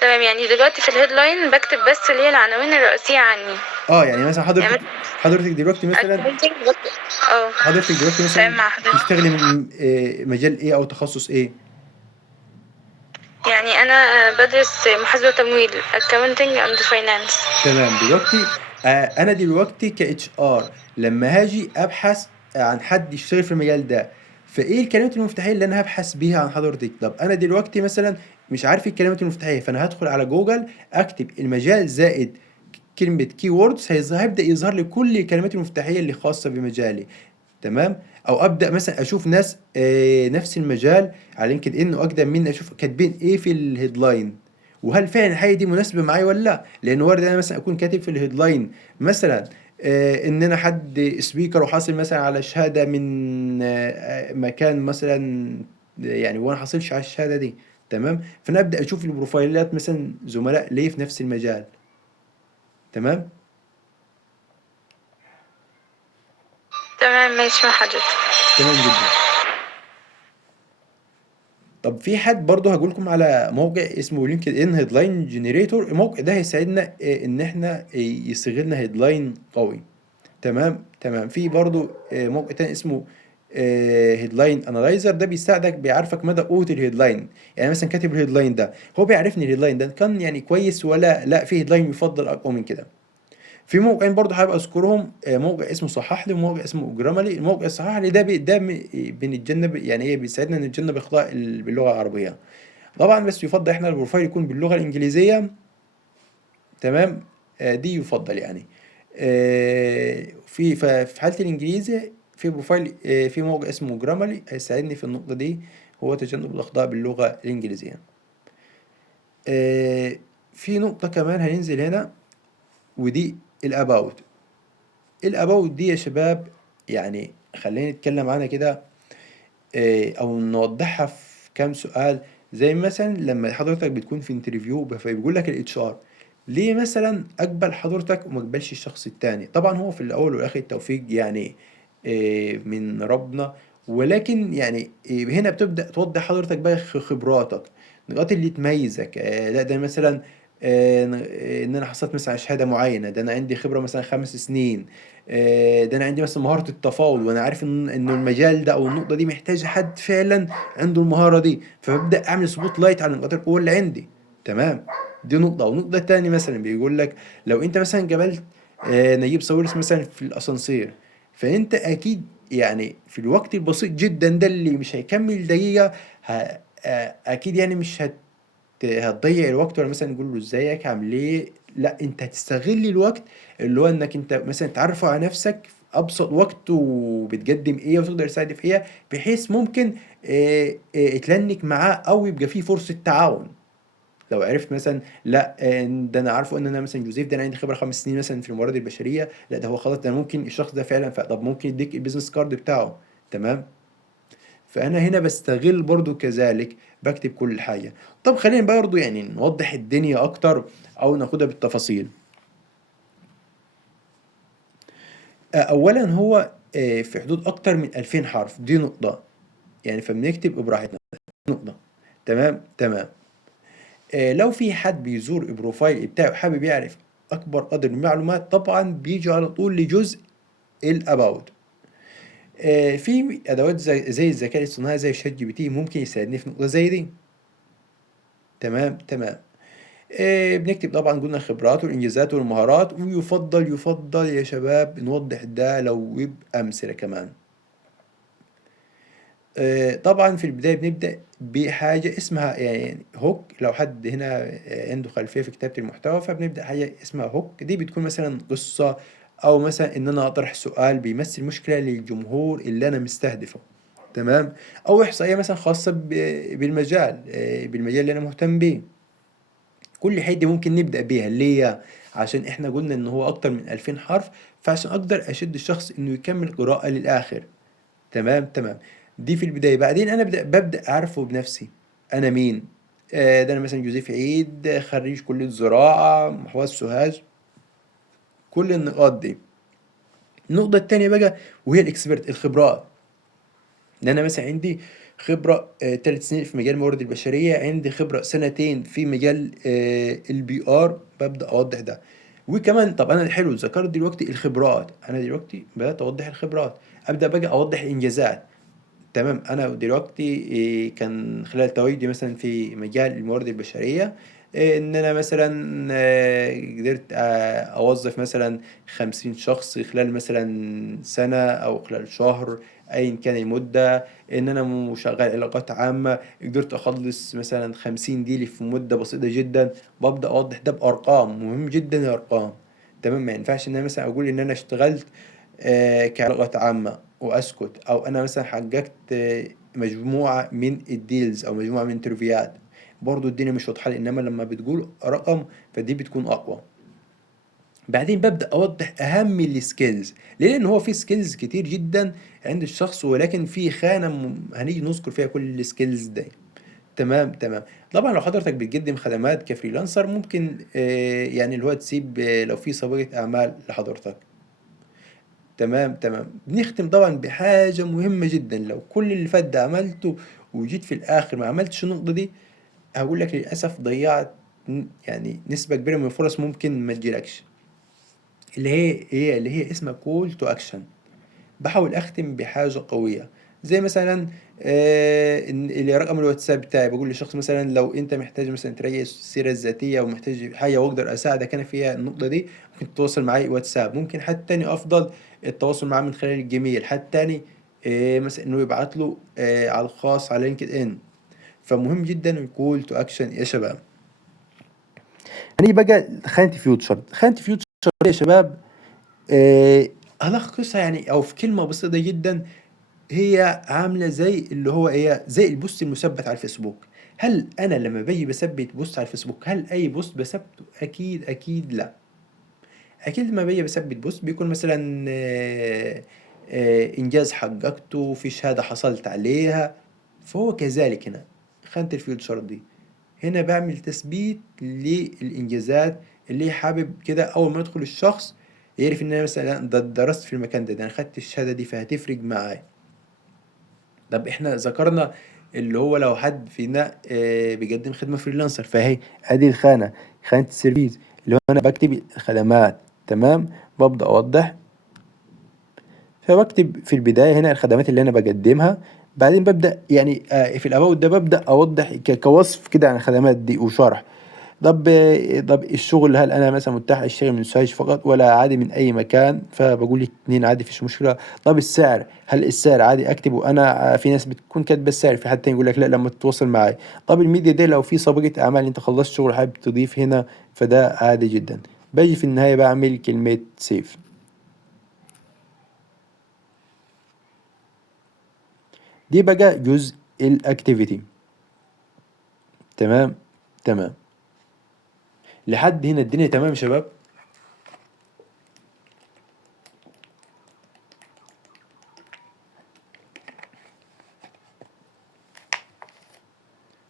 تمام. يعني دلوقتي في الهيدلاين بكتب بس اللي هي العناوين الرئيسيه عني. يعني مثلا يعني حضرتك دلوقتي مثلا accounting بكتب. اه حضرتك دلوقتي تمام مثلا مع حضرتك. تشتغلي من مجال ايه او تخصص ايه؟ يعني انا بدرس محاسبه وتمويل accounting and finance. تمام. دلوقتي انا دلوقتي كاتش ار لما هاجي ابحث عن حد يشتغل في المجال ده، فايه الكلمات المفتاحيه اللي انا هبحث بيها عن حضرتك؟ طب انا دلوقتي مثلا مش عارف الكلمات المفتاحيه، فانا هدخل على جوجل اكتب المجال زائد كلمه كي ووردز، هيبدا يظهر لي كل الكلمات المفتاحيه اللي خاصه بمجالي، تمام. او ابدا مثلا اشوف ناس نفس المجال على لينكد ان واقدم مني اشوف كاتبين ايه في الهيدلاين، وهل فعلا الحاجه دي مناسبه معايا ولا لا. لان وارد انا مثلا اكون كاتب في الهيدلاين مثلا ان انا حد سبيكر وحاصل مثلا على شهاده من مكان مثلا، يعني وانا حاصلش على الشهاده دي، تمام. فانا ابدا اشوف البروفايلات مثلا زملاء لي في نفس المجال، تمام. تمام ماشي مع حضرتك. تمام جدا. طب في حد برضه هقول لكم على موقع اسمه لينكد ان هيدلاين جنريتور. الموقع ده هيساعدنا ان احنا يستغلنا هيدلاين قوي، تمام تمام. في برضه موقع تاني اسمه هيدلاين انالايزر، ده بيساعدك بيعرفك مدى قوة الهيدلاين. يعني مثلا كاتب الهيدلاين ده، هو بيعرفني الهيدلاين ده كان يعني كويس ولا لا، في هيدلاين يفضل اقوى من كده. في موقعين برضه حابب اذكرهم، موقع اسمه صحح لي وموقع اسمه جراملي. الموقع الصحح لي ده بنتجنب، يعني ايه، بيساعدنا نتجنب اخطاء باللغه العربيه طبعا، بس يفضل احنا البروفايل يكون باللغه الانجليزيه، تمام. دي يفضل يعني. في حاله الانجليزي في بروفايل في موقع اسمه جرامرلي هيساعدني في النقطة دي، هو تجنب الأخطاء باللغة الإنجليزية. في نقطة كمان هننزل هنا، ودي الأباوت. الأباوت دي يا شباب يعني خلينا نتكلم عنها كده، أو نوضحها في كام سؤال. زي مثلا لما حضرتك بتكون في انترفيو فبيقول لك الاتش ار ليه مثلا اقبل حضرتك وما اقبلش الشخص التاني. طبعا هو في الاول والاخر التوفيق يعني من ربنا، ولكن يعني هنا بتبدا توضح حضرتك بقى خبراتك، النقاط اللي تميزك. لا ده مثلا ان انا حصلت مثلا على شهاده معينه، ده انا عندي خبره مثلا 5 سنين، ده انا عندي مثلا مهاره التفاوض، وانا عارف انه المجال ده او النقطه دي محتاجه حد فعلا عنده المهاره دي، فببدا اعمل سبوت لايت على نقاط القوه اللي عندي. تمام، دي نقطه. ونقطه تاني مثلا بيقول لك لو انت مثلا قابلت نجيب ساويرس مثلا في الاسانسير، فانت اكيد يعني في الوقت البسيط جدا ده اللي مش هيكمل دقيقه اكيد يعني مش هتضيع الوقت، ولا مثلا نقول له ازيك عامل ايه. لا، انت هتستغل الوقت اللي هو انك انت مثلا تعرفه على نفسك في ابسط وقت، وبتقدم ايه وتقدر تساعد في ايه، بحيث ممكن تلنك معاه او يبقى فيه فرصة تعاون. لو عرفت مثلا لا ده انا عارفه ان انا مثلا جوزيف ده انا عندي خبره 5 سنين مثلا في الموارد البشريه، لا ده هو خلاص ده ممكن الشخص ده فعلا طب ممكن يديك البيزنس كارد بتاعه. تمام، فانا هنا بستغل برضو كذلك، بكتب كل حاجة. طب خلينا برضو يعني نوضح الدنيا اكتر او ناخدها بالتفاصيل. اولا هو في حدود اكتر من 2000 حرف، دي نقطة يعني، فبنكتب براحتنا. نقطة. تمام تمام. لو في حد بيزور البروفايل بتاعه حابب يعرف اكبر قدر من المعلومات، طبعا بيجي على طول لجزء الاباوت. في ادوات زي الذكاء الاصطناعي زي شات جي بي تي ممكن يساعدني في نقطة زي دي. تمام تمام. بنكتب طبعا قلنا الخبرات والإنجازات والمهارات، ويفضل يا شباب نوضح ده لو بأمثلة كمان. طبعا في البداية بنبدأ بحاجة اسمها يعني هوك. لو حد هنا عنده خلفية في كتابة المحتوى، فبنبدأ حاجة اسمها هوك. دي بتكون مثلا قصة، أو مثلا إن أنا أطرح سؤال بيمثل مشكلة للجمهور اللي أنا مستهدفه. تمام، أو إحصائية مثلا خاصة بالمجال اللي أنا مهتم بيه. كل حته ممكن نبدأ بيها ليه؟ عشان احنا قلنا ان هو اكتر من 2000 حرف، فعشان اقدر اشد الشخص انه يكمل قراءة للاخر. تمام تمام. دي في البداية. بعدين انا ببدأ اعرفه بنفسي، انا مين. ده انا مثلا جوزيف عيد، خريج كلية زراعة محافظة سوهاج. كل النقاط دي. النقطة التانية بقى وهي الاكسبرت، الخبرات. ان انا مثلا عندي خبرة 3 سنين في مجال الموارد البشرية، عندي خبرة 2 سنين في مجال البي ار، ببدأ اوضح ده. وكمان طب انا حلو ذكرت دلوقتي الخبرات، انا دلوقتي بدأت اوضح الخبرات، ابدأ بقى اوضح الانجازات. تمام، انا دلوقتي كان خلال تواجدي مثلا في مجال الموارد البشرية، ان انا مثلا قدرت اوظف مثلا 50 شخص خلال مثلا سنة او خلال شهر، ايا كان المدة. ان انا مشغل علاقات عامة، قدرت اخلص مثلا 50 ديل في مدة بسيطة جدا. ببدأ اوضح ده بارقام، مهم جدا الارقام. تمام، ما ينفعش ان انا مثلا اقول ان انا اشتغلت كعلاقات عامة واسكت، او انا مثلا حققت مجموعة من الديلز او مجموعة من الانترفيوهات، برضو الدنيا مش واضحة لي. انما لما بتقول رقم فدي بتكون اقوى. بعدين ببدأ اوضح اهم السكيلز. ليه؟ لان هو في سكيلز كتير جدا عند الشخص، ولكن في خانة هنيجي نذكر فيها كل السكيلز دي. تمام تمام. طبعا لو حضرتك بتقدم خدمات كفريلانسر، ممكن يعني اللي هو تسيب لو في سابقة اعمال لحضرتك. تمام تمام. بنختم طبعا بحاجة مهمة جدا، لو كل اللي فات ده عملته وجيت في الآخر ما عملتش النقطة دي، هقول لك للأسف ضيعت يعني نسبة كبيرة من الفرص ممكن ما تجيلكش. اللي هي اسمها كول تو أكشن. بحاول أختم بحاجة قوية، زي مثلا اللي رقم الواتساب بتاعي، بقول للشخص مثلا لو انت محتاج مثلا تراجع السيرة الذاتية ومحتاج حاجة واقدر اساعدك انا فيها النقطة دي، ممكن تتواصل معي واتساب. ممكن حد تاني افضل التواصل معاه من خلال الجيميل، حد تاني مثلا انه يبعت له على الخاص على لينكد ان. فمهم جدا الكول تو اكشن يا شباب. يعني بقى خانة فيوتشر يا شباب. ألخصها يعني أو في كلمة بسيطة جدا، هي عاملة زي اللي هو إيه، زي البوست المثبت على الفيسبوك. هل أنا لما باجي بثبت بوست على الفيسبوك هل أي بوست بثبته؟ أكيد أكيد لأ. أكيد لما باجي بثبت بوست بيكون مثلا إنجاز حققته في شهادة حصلت عليها. فهو كذلك هنا خانة الفيوتشر دي، هنا بعمل تثبيت للإنجازات اللي حابب كده أول ما يدخل الشخص يعرف إن أنا مثلا ده درست في المكان ده أنا خدت الشهادة دي فهتفرق معايا. طب إحنا ذكرنا اللي هو لو حد فينا بيقدم خدمة فريلانسر، فهي أدي الخانة، خانة السيرفيس اللي هو أنا بكتب الخدمات. تمام، ببدأ أوضح، فبكتب في البداية هنا الخدمات اللي أنا بقدمها. بعدين ببدأ يعني في الأباوت ده ببدأ أوضح كوصف كده عن الخدمات دي وشرح. طب الشغل، هل أنا مثلا متاح أشتغل من سوهاج فقط ولا عادي من أي مكان؟ فبقول اتنين عادي فيش مشكلة. طب السعر، هل السعر عادي أكتبه أنا؟ في ناس بتكون كاتبة السعر، في حد تاني يقول لك لا لما تتواصل معي. طب الميديا دي لو في سابقة أعمال أنت خلصت شغل حابب تضيف هنا فده عادي جدا. باجي في النهاية بعمل كلمة سيف. دي بقى جزء الاكتيفيتي. تمام تمام، لحد هنا الدنيا تمام يا شباب؟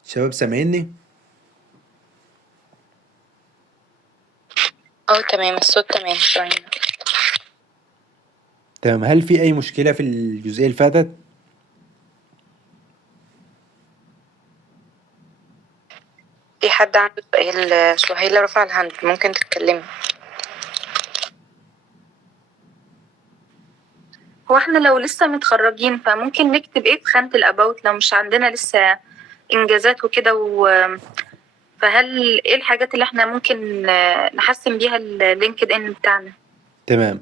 شباب سامعيني؟ تمام، الصوت تمام ثواني. تمام، هل في أي مشكلة في الجزئية اللي فاتت؟ في حد عنده سؤال؟ سهيلة رفع الهاند، ممكن تتكلمي. هو احنا لو لسه متخرجين فممكن نكتب ايه في خانة الاباوت لو مش عندنا لسه انجازات وكده فهل ايه الحاجات اللي احنا ممكن نحسن بيها اللينكد ان بتاعنا؟ تمام،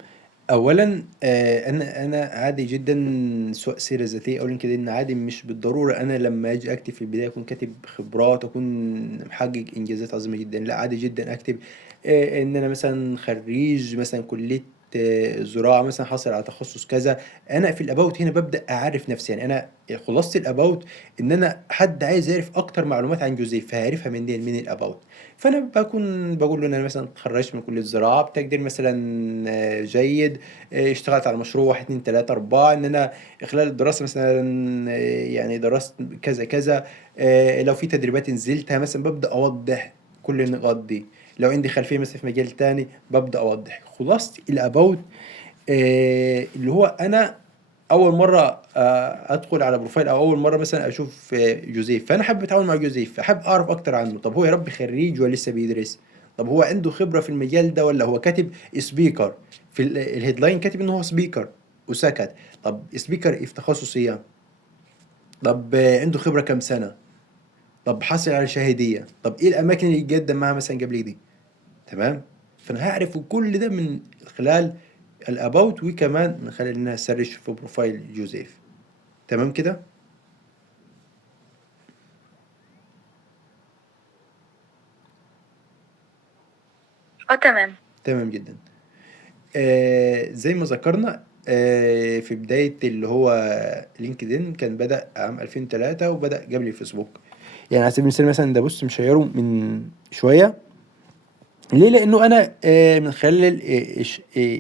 أولا أنا عادي جدا سواء سيرة ذاتية أو لينكدإن عادي، مش بالضرورة أنا لما أجي أكتب في البداية أكون كاتب خبرات أكون محقق إنجازات عظيمة جدا. لا، عادي جدا أكتب إن أنا مثلا خريج مثلا كلية زراعة مثلا حاصل على تخصص كذا. أنا في الأباوت هنا ببدأ أعرف نفسي، يعني أنا خلاصة الأباوت إن أنا حد عايز يعرف أكتر معلومات عن جوزيف فهيعرفها من الأباوت. فانا بكون بقول له ان انا مثلا اتخرجت من كليه الزراعه بتقدير مثلا جيد، اشتغلت على مشروع واحد اتنين تلاته اربعه، ان انا خلال الدراسه مثلا يعني درست كذا كذا، لو في تدريبات نزلتها مثلا ببدا اوضح كل النقاط دي. لو عندي خلفيه مثلا في مجال تاني ببدا اوضح. خلاصه الاباوت اللي هو انا اول مره ادخل على بروفايل او اول مره مثلا اشوف جوزيف، فانا حابب اتعامل مع جوزيف فحابب اعرف اكتر عنه. طب هو يا رب خريج ولا لسه بيدرس؟ طب هو عنده خبره في المجال ده ولا هو كاتب سبيكر في الهيدلاين كاتب ان هو سبيكر وسكت؟ طب سبيكر ايه في تخصص ايه؟ طب عنده خبره كام سنه؟ طب حصل على شهاديه؟ طب ايه الاماكن اللي قدم معاها مثلا قبل دي؟ تمام، فانا هعرف كل ده من خلال الاباوت وكمان من خلال ان انا اسرش في بروفايل جوزيف. تمام كده؟ تمام. تمام جدا. زي ما ذكرنا في بداية اللي هو لينكدين كان بدأ عام 2003 وبدأ قبل الفيسبوك. يعني على سبيل المثال مثلا ده بص مشيره من شوية. ليه؟ لأنه أنا من خلال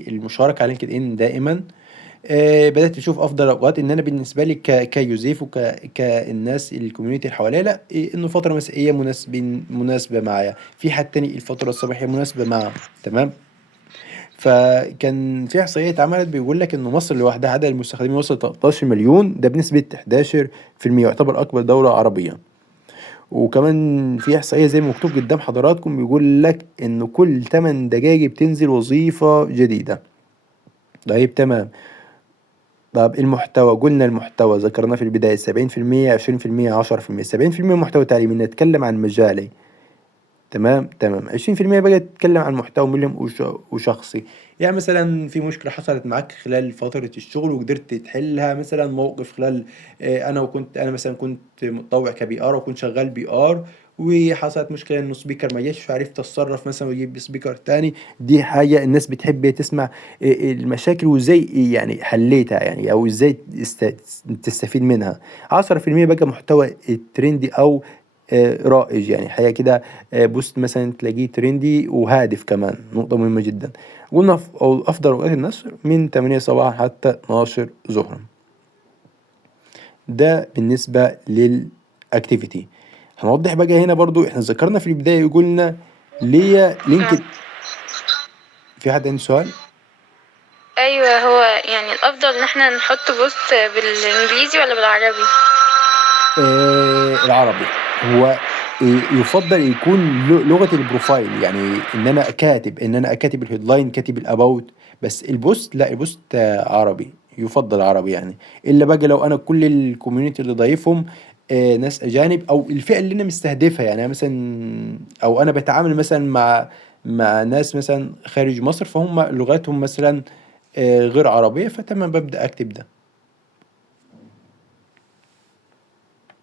المشاركة على لينكدين دائما بدأت أشوف أفضل أوقات إن أنا بالنسبة لي كيوزيف كالناس الكوميونيتي اللي حواليا، لا إنه فترة مسائية مناسبة معايا، في حد تاني الفترة الصباحية مناسبة معاه. تمام، فكان في احصائيه اتعملت بيقول لك ان مصر لوحدها عدد المستخدمين وصل 13 مليون، ده بنسبه 11%، يعتبر اكبر دوله عربيه. وكمان في احصائيه زي ما مكتوب قدام حضراتكم بيقول لك ان كل 8 دقائق بتنزل وظيفه جديده. طيب تمام. طب المحتوى، قلنا المحتوى ذكرناه في البدايه 70%، 20%، 10%. 70% محتوى تعليمي نتكلم عن مجالي. تمام تمام. 20% بقى تتكلم عن محتوى ملهم وشخصي، يعني مثلا في مشكلة حصلت معاك خلال فترة الشغل وقدرت تحلها، مثلا موقف خلال أنا مثلا كنت متطوع كبي آر وكنت شغال بي آر وحصلت مشكلة انه سبيكر ما جاش فعرفت اتصرف مثلا واجيب سبيكر تاني. دي حاجة الناس بتحب تسمع المشاكل وازاي يعني حليتها يعني او ازاي تستفيد منها. 10% بقى محتوى ترندي او رائج يعني حاجة كده. بوست مثلا تلاقيه ترندي وهادف كمان، نقطة مهمة جدا. قلنا أفضل أوقات النشر من 8 صباحا حتى 12 ظهرا. ده بالنسبة للأكتيفيتي. هنوضح بقى هنا برضو، احنا ذكرنا في البداية وقلنا ليه لينكد. في حد عنده سؤال؟ ايوه، هو يعني الافضل ان احنا نحط بوست بالانجليزي ولا بالعربي؟ العربي. هو يفضل يكون لغة البروفايل، يعني ان انا كاتب الهيدلاين كاتب الاباوت، بس البوست لا، البوست عربي، يفضل عربي يعني. الا بقى لو انا كل الكوميونتي اللي ضايفهم ناس اجانب او الفئة اللي انا مستهدفها، يعني أنا مثلا او انا بتعامل مثلا مع ناس مثلا خارج مصر فهم لغتهم مثلا غير عربية، فتمام ببدأ اكتب ده.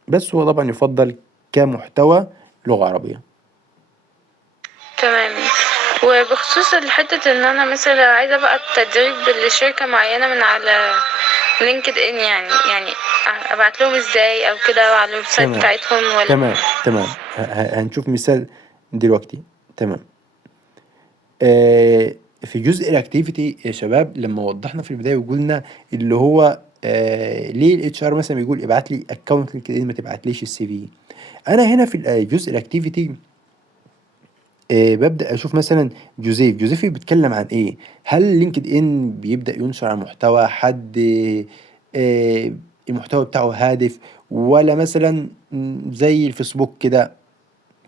بس هو طبعا يفضل كمحتوى لغة عربية. تمام. وبخصوص حتة ان انا مثلا لو عايزة بقى تدريب لشركة معينة من على لينكد ان، يعني ابعت لهم ازاي او كده على الويب سايت تمام بتاعتهم ولا؟ تمام هنشوف مثال دلوقتي. تمام. في جزء الاكتيفيتي يا شباب، لما وضحنا في البداية وقلنا اللي هو ليه الاتش ار مثلا بيقول ابعت لي اكونت لينكد ان ما تبعتليش السي في. انا هنا في جزء الاكتيفيتي ببدأ أشوف مثلا جوزيف بيتكلم عن إيه. هل لينكد إن بيبدأ ينشر عن محتوى حد آه، المحتوى بتاعه هادف، ولا مثلا زي الفيسبوك كده؟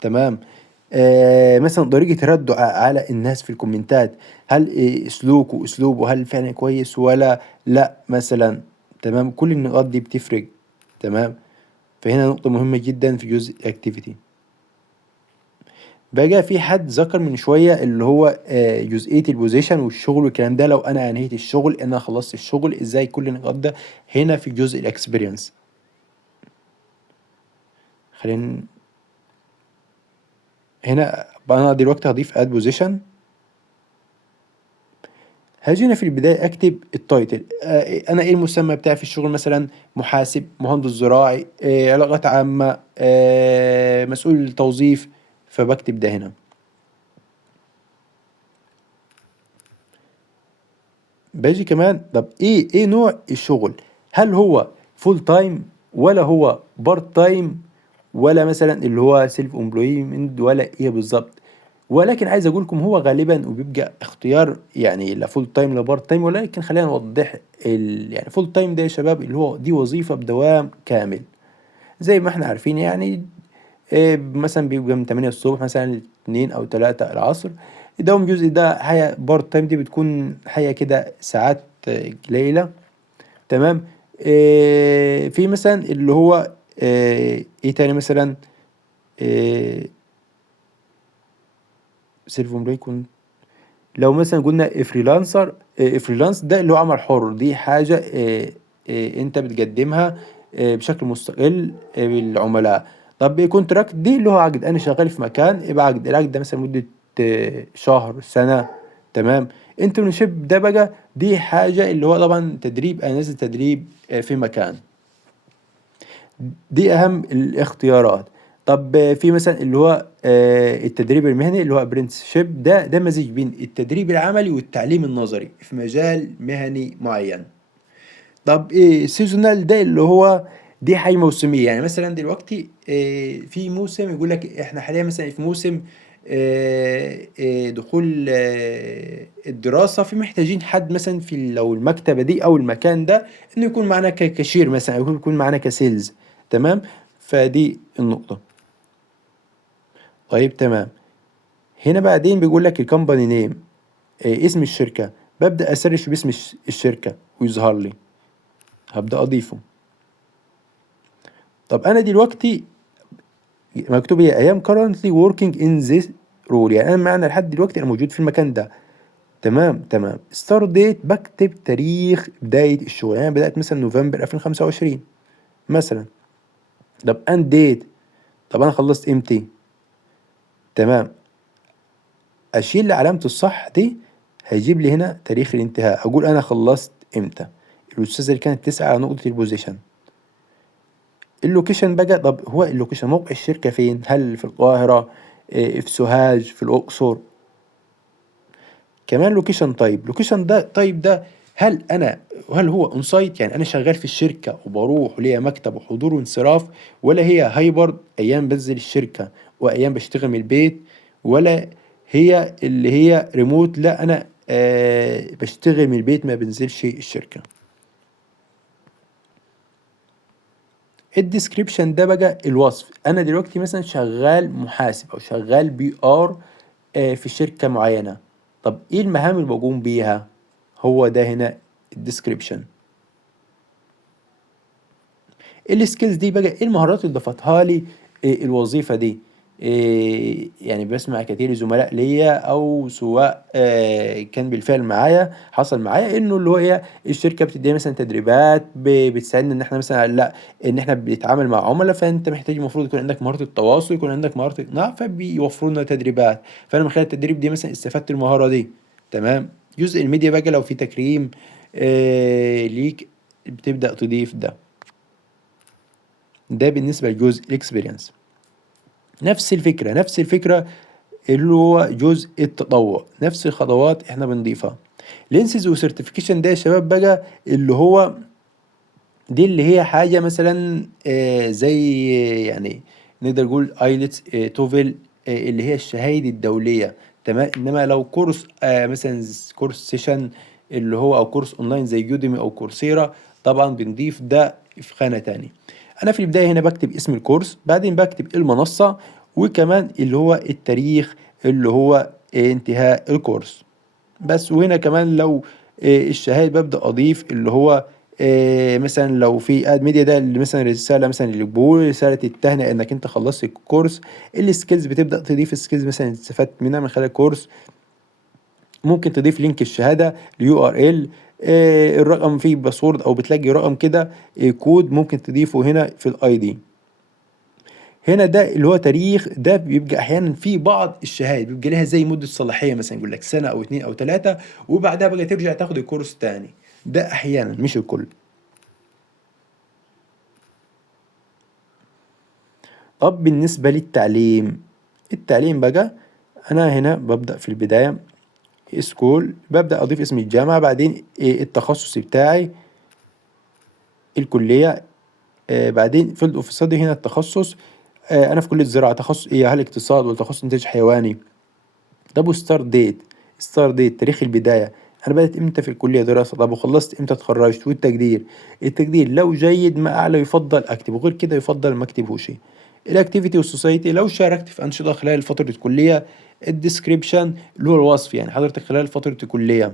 تمام. مثلا طريقة رده على الناس في الكومنتات، هل سلوكه أسلوبه هل فعلا كويس ولا لأ مثلا؟ تمام، كل النقاط دي بتفرق. تمام. فهنا نقطة مهمة جدا في جزء الاكتيفيتي. بقى في حد ذكر من شوية اللي هو جزئية البوزيشن والشغل والكلام ده، لو انا انهيت الشغل، انا خلصت الشغل، ازاي كل النقاط ده هنا في جزء الاكسبيرينس. خلينا هنا بقى انا دلوقتي هضيف اد بوزيشن. هاجي هنا في البداية اكتب التايتل، انا ايه المسمى بتاعي في الشغل، مثلا محاسب، مهندس زراعي، علاقات عامة، مسؤول توظيف، فبكتب ده هنا. باجي كمان، طب ايه نوع الشغل، هل هو فول تايم ولا هو بارت تايم ولا مثلا اللي هو سيلف امبلويمنت ولا ايه بالظبط. ولكن عايز اقول لكم هو غالبا وبيبقى اختيار يعني لا فول تايم لا بارت تايم، ولكن خلينا نوضح يعني فول تايم ده يا شباب اللي هو دي وظيفة بدوام كامل زي ما احنا عارفين يعني. مثلا بيبقى من 8 الصبح مثلا 2 او 3 العصر. دوام جزء ده حاجة بارت تايم، دي بتكون حاجة كده ساعات قليلة. تمام. في مثلا اللي هو ايه تاني مثلا سيلف يكون، لو مثلا قلنا فريلانسر، فريلانس ده اللي هو عمل حر، دي حاجة انت بتقدمها بشكل مستقل بالعملاء. طب كونتراكت دي اللي هو عقد، انا شغال في مكان يبقى عقد، العقد ده مثلا مدة شهر سنة. تمام. انترنشيب ده بقى دي حاجة اللي هو طبعا تدريب، انا نازل تدريب في مكان. دي اهم الاختيارات. طب في مثلا اللي هو التدريب المهني اللي هو ابرنتسشيب، ده مزيج بين التدريب العملي والتعليم النظري في مجال مهني معين. طب سيزونال ده اللي هو دي حاجة موسمية، يعني مثلا دلوقتي في موسم يقول لك احنا حاليا مثلا في موسم دخول الدراسة، في محتاجين حد مثلا في لو المكتبة دي أو المكان ده إنه يكون معنا ككاشير مثلا أو يكون معنا كسيلز. تمام. فدي النقطة. طيب تمام. هنا بعدين بيقول لك الكومباني نيم، اسم الشركة، ببدأ أسرش باسم الشركة ويظهر لي، هبدأ أضيفه. طب أنا دلوقتي مكتوب هي I am currently working in this role، يعني أنا معنى لحد دلوقتي أنا موجود في المكان ده. تمام. ستارت ديت بكتب تاريخ بداية الشغل، يعني بدأت مثلا نوفمبر 2025 مثلا. طب اند ديت، طب انا خلصت امتى؟ تمام. اشيل علامة الصح دي، هيجيب لي هنا تاريخ الانتهاء، اقول انا خلصت امتى. الاستاذة اللي كانت تسعى على نقطة البوزيشن. اللوكيشن بقى، طب هو اللوكيشن موقع الشركة فين؟ هل في القاهرة، في سوهاج، في الأقصر؟ كمان لوكيشن تايب، لوكيشن ده تايب ده هل هو اون سايت، يعني انا شغال في الشركة وبروح وليا مكتب وحضور وانصراف، ولا هي هايبرد ايام بنزل الشركة وايام بشتغل من البيت، ولا هي اللي هي ريموت، لا انا بشتغل من البيت ما بنزلش الشركة. الديسكريبشن ده بقى الوصف، انا دلوقتي مثلا شغال محاسب او شغال بي ار في شركة معينة، طب ايه المهام اللي بقوم بيها؟ هو ده هنا الديسكريبشن. السكيلز دي بقى ايه المهارات اللي ضافتها لي الوظيفة دي. يعني بسمع كتير زملاء ليا او سواء كان بالفعل معايا، حصل معايا انه اللي هو ايه، الشركه بتدينا مثلا تدريبات بتساعدنا ان احنا مثلا لا ان احنا بنتعامل مع عملاء، فانت محتاج المفروض يكون عندك مهاره التواصل، يكون عندك مهاره الاقناع، فبيوفروا لنا تدريبات، فانا من خلال التدريب دي مثلا استفدت المهاره دي. تمام. جزء الميديا بقى لو في تكريم ليك بتبدا تضيف ده. ده بالنسبه لجزء الاكسبيرينس. نفس الفكرة اللي هو جزء التطوع، نفس الخطوات احنا بنضيفها. لينسز وسيرتيفيكيشن ده يا شباب بقى اللي هو دي اللي هي حاجة مثلا زي يعني نقدر نقول ايلتس، توفل، اللي هي الشهايد الدولية. تمام. انما لو كورس مثلا كورس سيشن اللي هو او كورس اونلاين زي يوديمي او كورسيرا، طبعا بنضيف ده في خانة تاني. انا في البداية هنا بكتب اسم الكورس، بعدين بكتب المنصة، وكمان اللي هو التاريخ اللي هو انتهاء الكورس بس. وهنا كمان لو الشهايد ببدأ أضيف اللي هو مثلا لو في اد ميديا ده اللي مثلا رسالة مثلا للقبول، رسالة التهنئة انك انت خلصت الكورس. السكيلز بتبدأ تضيف السكيلز مثلا استفدت منها من خلال الكورس، ممكن تضيف لينك الشهادة اليو ار ال، الرقم فيه باسورد او بتلاقي رقم كده كود ممكن تضيفه هنا في الاي دي. هنا ده اللي هو تاريخ، ده بيبقى احيانا في بعض الشهايد بيبقى لها زي مده صلاحيه، مثلا يقول لك سنه او اتنين او تلاته، وبعدها بقى ترجع تاخد الكورس تاني. ده احيانا مش الكل. طب بالنسبه للتعليم، التعليم بقى انا هنا ببدا في البدايه سكول، ببدا اضيف اسم الجامعه، بعدين التخصص بتاعي الكليه، بعدين فيلد اوف ستادي هنا التخصص، انا في كليه زراعه، تخصص ايه؟ هل اقتصاد ولا تخصص انتاج حيواني؟ طب ستار ديت تاريخ البداية، أنا بدأت إمتى في الكلية دراسة، طب وخلصت إمتى اتخرجت، التقدير لو جيد ما أعلى يفضل أكتب، وغير كده يفضل ما أكتبهوش. الأكتيفيتي والسوسايتي لو شاركت في أنشطة خلال فترة الكلية. الديسكريبشن اللي هو الوصف، يعني حضرتك خلال فترة الكلية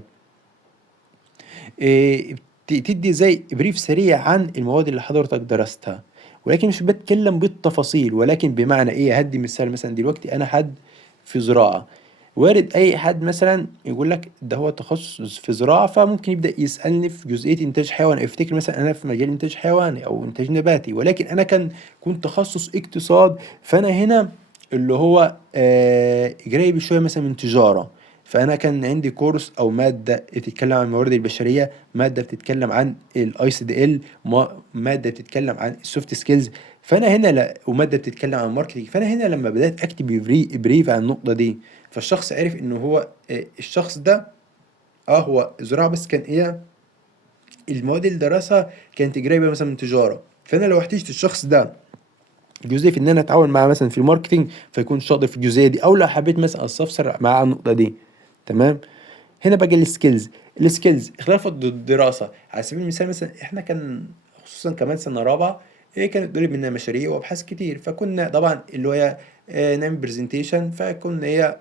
تدي زي بريف سريع عن المواد اللي حضرتك درستها، ولكن مش بتكلم بالتفاصيل، ولكن بمعنى ايه. هدي مثال، مثلا دلوقتي انا حد في زراعة، وارد اي حد مثلا يقول لك ده هو تخصص في زراعة، فممكن يبدأ يسألني في جزئية انتاج حيواني، افتكر مثلا انا في مجال انتاج حيواني او انتاج نباتي، ولكن انا كنت تخصص اقتصاد، فانا هنا اللي هو قريب شوية مثلا من تجارة، فانا كان عندي كورس او ماده بتتكلم عن الموارد البشريه، ماده بتتكلم عن الاي سي دي ال، ماده بتتكلم عن السوفت سكيلز، فانا هنا لا، وماده بتتكلم عن الماركتنج، فانا هنا لما بدات اكتب بريف عن النقطه دي، فالشخص عرف انه هو الشخص ده هو زراعه، بس كان ايه المواد اللي درسها كانت قريبه مثلا من تجاره، فانا لو احتجت الشخص ده جزئيه في ان انا اتعاون معاه مثلا في الماركتنج، فيكون شاطر في الجزئيه دي، او لو حبيت مثلا استفسر معاه عن النقطه دي. تمام. هنا بقى السكيلز خلال فترة الدراسة، على سبيل المثال مثلا احنا كان خصوصا كمان سنة رابعة كانت طلب منا مشاريع وابحاث كتير، فكنا طبعا اللي هي نعمل برزنتيشن، فكنا هي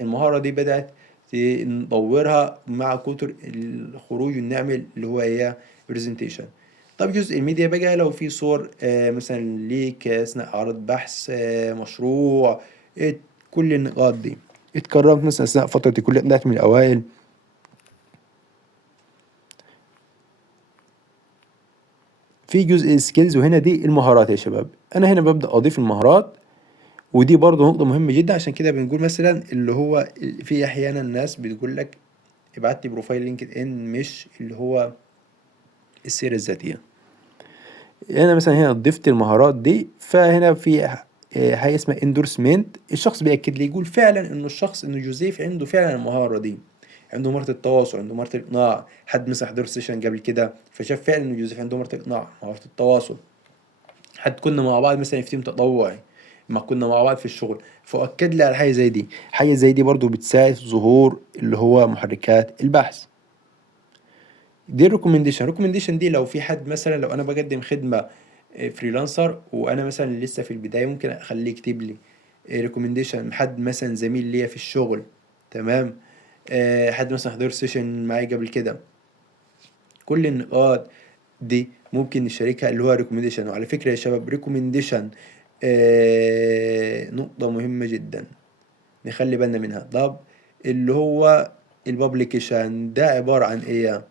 المهارة دي بدأت نطورها مع كتر الخروج، ونعمل اللي هو هي برزنتيشن. طب جزء الميديا بقى لو في صور مثلا ليك اثناء عرض بحث مشروع، كل النقاط دي اتكرمت مثلا اثناء فترة الكلية، طلعت من الاوائل. في جزء سكيلز، وهنا دي المهارات يا شباب، انا هنا ببدأ اضيف المهارات، ودي برضه نقطة مهمة جدا. عشان كده بنقول مثلا اللي هو في أحيانا ناس بتقول لك ابعت لي بروفايل لينكد إن، مش اللي هو السيرة الذاتية. أنا مثلا هنا ضفت المهارات دي، فهنا في حاجة اسمها اندورسمنت. الشخص بيأكد لي يقول فعلا إنه جوزيف عنده فعلا المهارة دي، عنده مهارة التواصل، عنده مهارة الإقناع. حد مثلا حضر سيشن قبل كده فشاف فعلا إنه جوزيف عنده مهارة الإقناع، مهارة التواصل. حد كنا مع بعض مثلا في تيم تطوعي، ما كنا مع بعض في الشغل، فأكد لي على حاجة زي دي. حاجة زي دي برضو بتساعد في ظهور اللي هو محركات البحث. دي الريكومنديشن دي لو في حد مثلا، لو انا بقدم خدمة فريلانسر وانا مثلا لسه في البداية، ممكن اخليه يكتب لي ريكومنديشن حد مثلا زميل ليا في الشغل. تمام. حد مثلا حضر سيشن معايا قبل كده. كل النقاط دي ممكن نشاركها اللي هو ريكومنديشن. وعلى فكرة يا شباب، ريكومنديشن نقطة مهمة جدا نخلي بالنا منها. طب اللي هو البابليكيشن ده عبارة عن ايه؟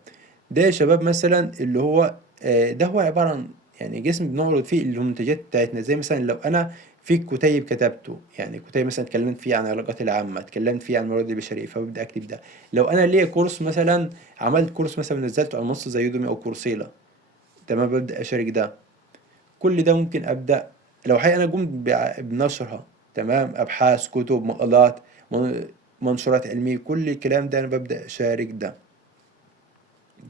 ده يا شباب مثلا اللي هو ده هو عبارة عن يعني جسم بنعرض فيه المنتجات بتاعتنا. زي مثلا لو انا في كتيب كتبته، يعني كتيب مثلا اتكلمت فيه عن العلاقات العامة، اتكلمت فيه عن الموارد البشرية، فببدأ اكتب ده. لو انا ليا كورس مثلا، عملت كورس مثلا نزلته على منصة زي يوديمي او كورسيلا، تمام، ببدأ اشارك ده. كل ده ممكن ابدأ لو حقيقة انا قمت بنشرها، تمام، ابحاث، كتب، مقالات، منشورات علمية، كل الكلام ده انا ببدأ اشارك ده.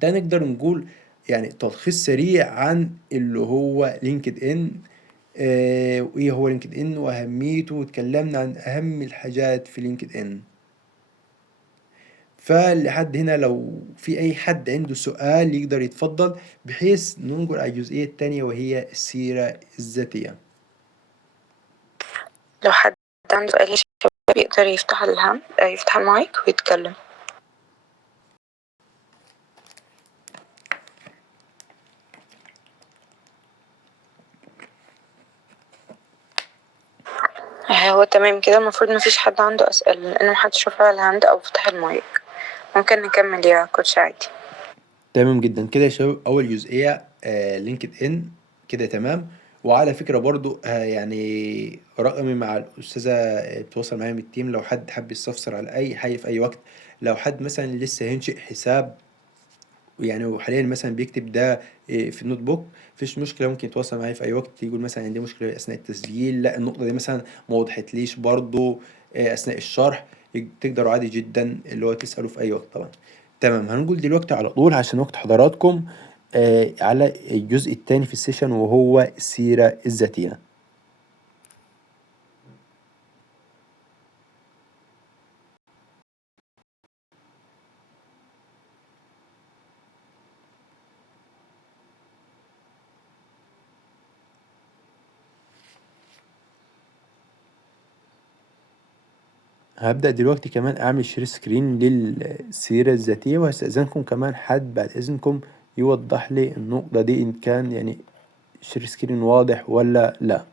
ده نقدر نقول يعني تلخيص سريع عن اللي هو لينكد ان. وايه هو لينكد ان واهميته، واتكلمنا عن اهم الحاجات في لينكد ان. فلحد هنا لو في اي حد عنده سؤال يقدر يتفضل، بحيث ننقل على الجزئية التانية وهي السيرة الذاتية. لو حد عنده سؤال يا شباب يقدر يفتح المايك ويتكلم. هو تمام كده، المفروض مفيش حد عنده أسئلة لأن محدش رفع الهاند أو فتح المايك. ممكن نكمل يا كوتش عادي. تمام جدا كده يا شباب. اول جزئية لينكد ان كده تمام. وعلى فكرة برضو يعني رقمي مع الأستاذة بتوصل معايا من التيم، لو حد حب يستفسر على أي حاجة في أي وقت. لو حد مثلا لسه هينشئ حساب يعني، وحاليا مثلا بيكتب ده في النوت بوك، مفيش مشكلة، ممكن يتواصل معايا في أي وقت، يقول مثلا عندي مشكلة أثناء التسجيل، لا النقطة دي مثلا ما وضحتليش برضو أثناء الشرح، تقدروا عادي جدا اللي هو تسألوا في أي وقت طبعا. تمام. هنقول دلوقتي على طول عشان وقت حضراتكم على الجزء الثاني في السيشن، وهو السيرة الذاتية. هبدأ دلوقتي كمان أعمل شير سكرين للسيرة الذاتية، وهستأذنكم كمان حد بعد إذنكم يوضح لي النقطة دي إن كان يعني شير سكرين واضح ولا لا.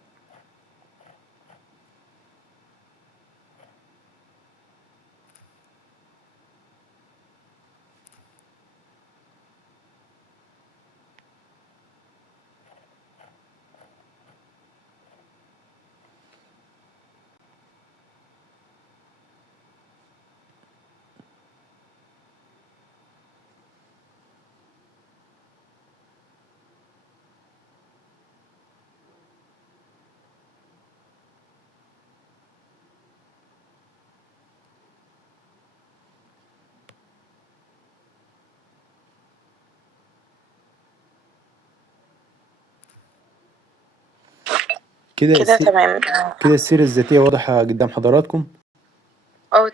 كده كده تمام. كده السيرة الذاتية واضحة قدام حضراتكم.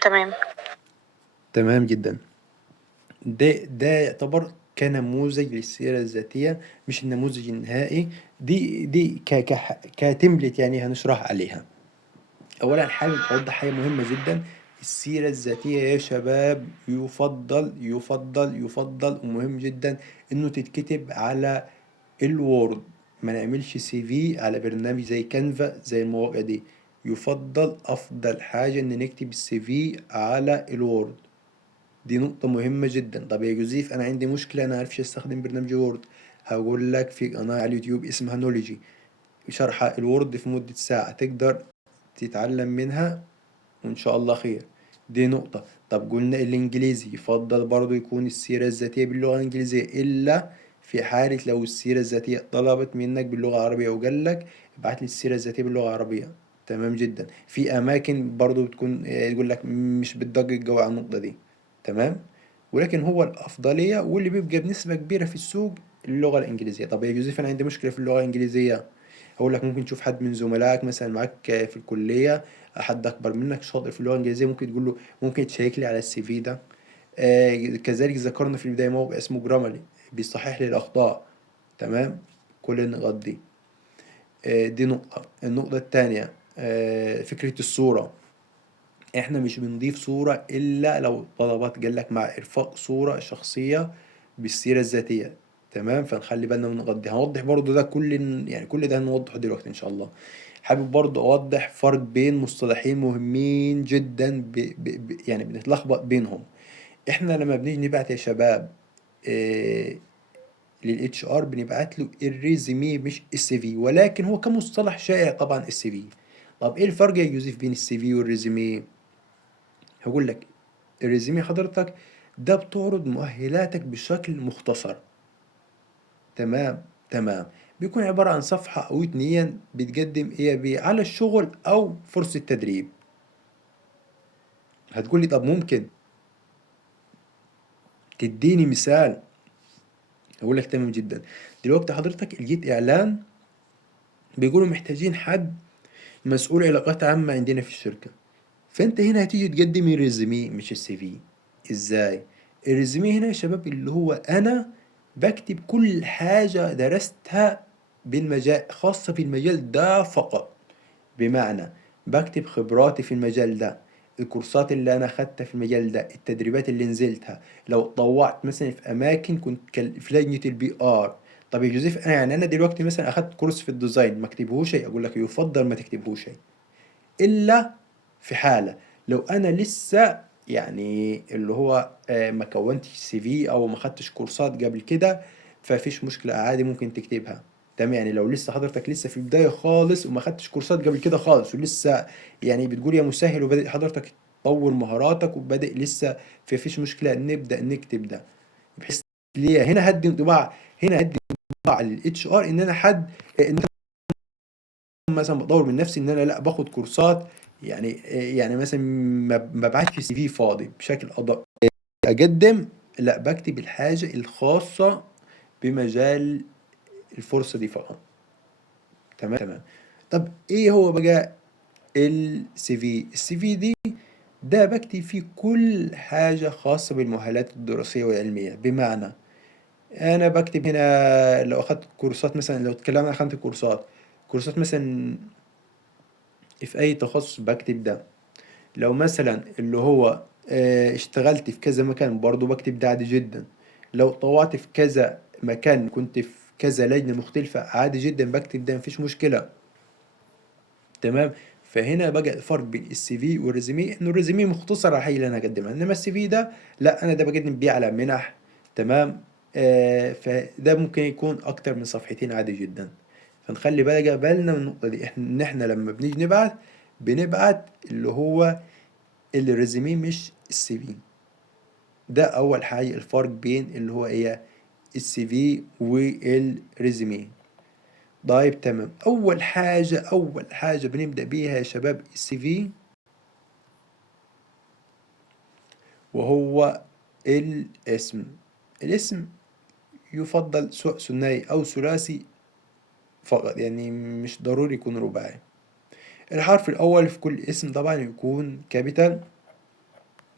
تمام. تمام جدا. ده يعتبر كنموذج للسيرة الذاتية، مش النموذج النهائي. دي كتمبلت يعني هنشرح عليها. أولا حابب أوضح حاجة مهمة جدا. السيرة الذاتية يا شباب يفضل ومهم جدا إنه تتكتب على الوورد. ما نعملش سي في على برنامج زي كانفا زي المواقع دي. يفضل أفضل حاجة إن نكتب السي في على الوورد. دي نقطة مهمة جدا. طب يا جوزيف أنا عندي مشكلة، أنا معرفش أستخدم برنامج وورد. هقول لك في قناة على اليوتيوب اسمها نولوجي، شرح الوورد في مدة ساعة، تقدر تتعلم منها وإن شاء الله خير. دي نقطة. طب قلنا الإنجليزي يفضل برضو يكون السيرة الذاتية باللغة الإنجليزية، إلا في حالة لو السيرة الذاتية طلبت منك باللغة العربية وقال لك ابعت لي السيرة الذاتية باللغة العربية، تمام جدا. في أماكن برضو بتكون يقول لك مش بتدقق جوه على النقطة دي، تمام. ولكن هو الأفضلية واللي بيبقى بنسبة كبيرة في السوق اللغة الإنجليزية. طب يا جوزيف أنا عندي مشكلة في اللغة الإنجليزية، هقول لك ممكن تشوف حد من زملائك مثلا معاك في الكلية، حد أكبر منك شاطر في اللغة الإنجليزية، ممكن تقول له ممكن تشيك لي على السي في ده. كذلك ذكرنا في البداية موقع اسمه جرامرلي بيصحح لي الأخطاء، تمام. كل النقاط دي. دي نقطة. النقطة التانية فكرة الصورة. احنا مش بنضيف صورة إلا لو طلبات قال لك مع إرفاق صورة شخصية بالسيرة الذاتية، تمام. فنخلي بالنا من النقط دي. هنوضح برضو ده يعني كل ده هنوضحه دلوقتي إن شاء الله. حابب برضو أوضح فرق بين مصطلحين مهمين جدا يعني بنتلخبط بينهم. احنا لما بنيجي نبعت يا شباب للاتش ار بنبعت له الريزومي مش السي في، ولكن هو كمصطلح شائع طبعا السي في. طب ايه الفرق يا يوسف بين السي في والريزومي؟ هقول لك الريزومي حضرتك ده بتعرض مؤهلاتك بشكل مختصر، تمام تمام. بيكون عبارة عن صفحة أو اتنين بتقدم إيه بيه على الشغل أو فرصة تدريب. هتقول لي طب ممكن تديني مثال؟ أقول لك تمام جدا. دلوقتي حضرتك لقيت إعلان بيقولوا محتاجين حد مسؤول علاقات عامة عندنا في الشركة، فأنت هنا هتيجي تقدم الريزومي مش السي في. إزاي؟ الريزومي هنا يا شباب اللي هو أنا بكتب كل حاجة درستها بالمجال خاصة في المجال ده فقط. بمعنى بكتب خبراتي في المجال ده، الكورسات اللي أنا أخدتها في المجال ده، التدريبات اللي نزلتها، لو اتطوعت مثلا في أماكن كنت في لجنة البي آر. طب يا جوزيف أنا يعني أنا دلوقتي مثلا أخدت كورس في الديزاين ما اكتبهوش شيء؟ أقول لك يفضل ما تكتبهوش شيء، إلا في حالة لو أنا لسه يعني اللي هو ما كونتش سي في أو ما خدتش كورسات قبل كده، ففيش مشكلة عادي ممكن تكتبها، تمام. يعني لو لسه حضرتك لسه في البداية خالص وما خدتش كورسات قبل كده خالص ولسه يعني بتقول يا مسهل وبدأ حضرتك تطور مهاراتك وبدأ لسه، فيش مشكلة نبدأ نكتب ده. بحيث ليه هنا هدي انطباع، هنا هدي انطباع للاتش ار ان انا حد ان مثلا بطور من نفسي، ان انا لا باخد كورسات، يعني مثلا ما بعتش سي في فاضي بشكل اقدم، لا بكتب الحاجه الخاصه بمجال الفرصه دي فقط، تمام تمام. طب ايه هو بقى السي في؟ السي في دي ده بكتب فيه كل حاجه خاصه بالمؤهلات الدراسيه والعلميه. بمعنى انا بكتب هنا لو اخدت كورسات مثلا، لو اتكلمنا عن خانه الكورسات، كورسات مثلا في اي تخصص بكتب ده. لو مثلا اللي هو اشتغلت في كذا مكان برضو بكتب ده عادي جدا. لو طوعت في كذا مكان كنت في كذا لجنة مختلفة عادي جدا بكتب ده مفيش مشكلة، تمام. فهنا بقى الفرق بين السي في والريزومي انه الريزومي مختصر على الحاجة اللي انا اقدمها، انما السي في ده لا انا ده بقدم بيه على منح، تمام. فده ممكن يكون اكتر من صفحتين عادي جدا. فنخلي بالنا من النقطة دي، ان احنا لما بنيجي نبعت بنبعت اللي هو الريزومي مش السي في. ده اول حاجه الفرق بين اللي هو ايه السي في والريزومي. طيب تمام. اول حاجه بنبدا بيها يا شباب السي في، وهو الاسم. الاسم يفضل سواء ثنائي او ثلاثي فقط، يعني مش ضروري يكون رباعي. الحرف الاول في كل اسم طبعا يكون كابيتال،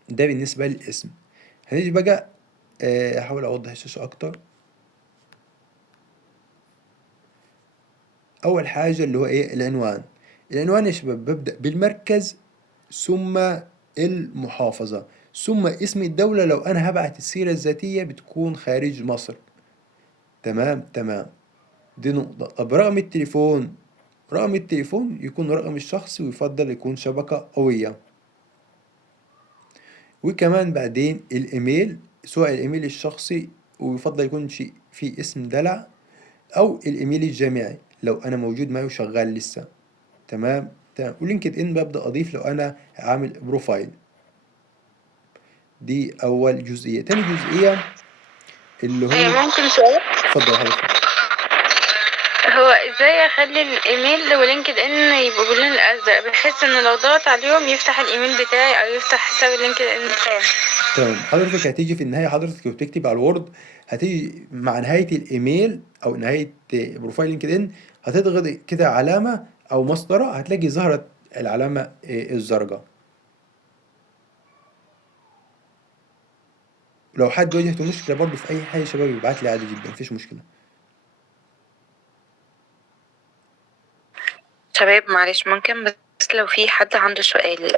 ده بالنسبه للاسم. هنيجي بقى احاول اوضح الشاشه اكتر. اول حاجه اللي هو ايه العنوان. العنوان يا شباب ببدا بالمركز ثم المحافظه ثم اسم الدوله لو انا هبعت السيره الذاتيه بتكون خارج مصر، تمام تمام. دي نقطه. طب رقم التليفون، رقم التليفون يكون رقم الشخصي ويفضل يكون شبكه قويه. وكمان بعدين الايميل، سواء الايميل الشخصي ويفضل يكون شيء في اسم دلع، او الايميل الجامعي لو انا موجود معي وشغال لسه، تمام تمام. ولينكد ان ببدأ اضيف لو انا عامل بروفايل. دي اول جزئية. تاني جزئية اللي هو ممكن سؤال؟ اتفضل حضرتك. هو ازاي اخلي الايميل ولينكد ان يبقوا باللون الازرق بحيث ان لو ضغط عليهم يفتح الايميل بتاعي او يفتح حساب لينكد ان بتاعي؟ تمام. حضرتك هتيجي في النهاية، حضرتك وبتكتب على الوورد هتيجي مع نهاية الايميل او نهاية بروفايل لينكد ان هتضغط كده علامة او مسطرة، هتلاقي ظهرت العلامة الزرقاء. لو حد واجهته مشكلة برضه في اي حاجة يا شباب يبعت لي عادي جدا، مفيش مشكلة. شباب معلش ممكن بس لو في حد عنده سؤال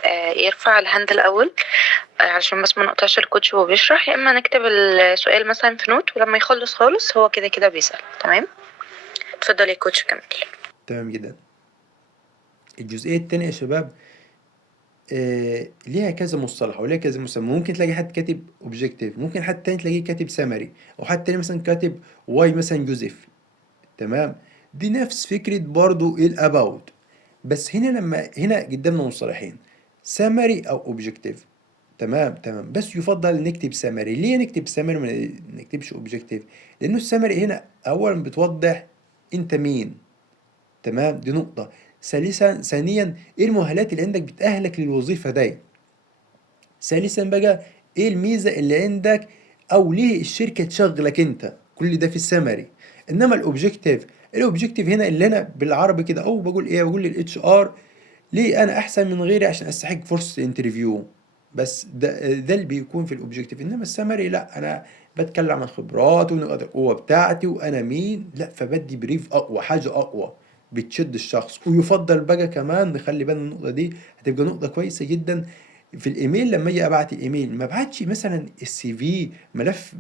يرفع الهاند الأول علشان بس ما نقطعش الكوتش وهو بيشرح، يا إما نكتب السؤال مثلا في نوت ولما يخلص خالص هو كده كده بيسأل. تمام، اتفضل يا كوتش كمل. تمام جدا. الجزئية التانية يا شباب ليها كذا مصطلح وليها كذا مسمى. ممكن تلاقي حد كاتب اوبجيكتيف، ممكن حد تاني تلاقيه كاتب سمري، او حد تاني مثلا كاتب واي مثلا جوزيف. تمام. دي نفس فكرة برضو الاباوت، بس هنا لما هنا قدامنا مصطلحين سمري او اوبجيكتيف. تمام تمام. بس يفضل نكتب سمري. ليه نكتب سمري ما نكتبش اوبجيكتيف؟ لانه السمري هنا اولا بتوضح انت مين. تمام، دي نقطة. ثانيا ايه المؤهلات اللي عندك بتأهلك للوظيفة دي. ثالثا بقى ايه الميزة اللي عندك او ليه الشركة تشغلك انت. كل ده في السمري. انما الاوبجيكتيف هنا اللي انا بالعربي كده او بقول ايه، بقول للاتش ار ليه انا احسن من غيري عشان استحق فرصة الانترفيو. بس ده اللي بيكون في الاوبجيكتيف. انما السمري لا، انا بتكلم عن خبراتي ونقاط القوة بتاعتي وانا مين، لا فبدي بريف اقوى، حاجة اقوى بتشد الشخص. ويفضل بقى كمان نخلي بالنا النقطة دي هتبقى نقطة كويسة جدا في الايميل. لما اجي ابعت الايميل ما ابعتش مثلا السي في ملف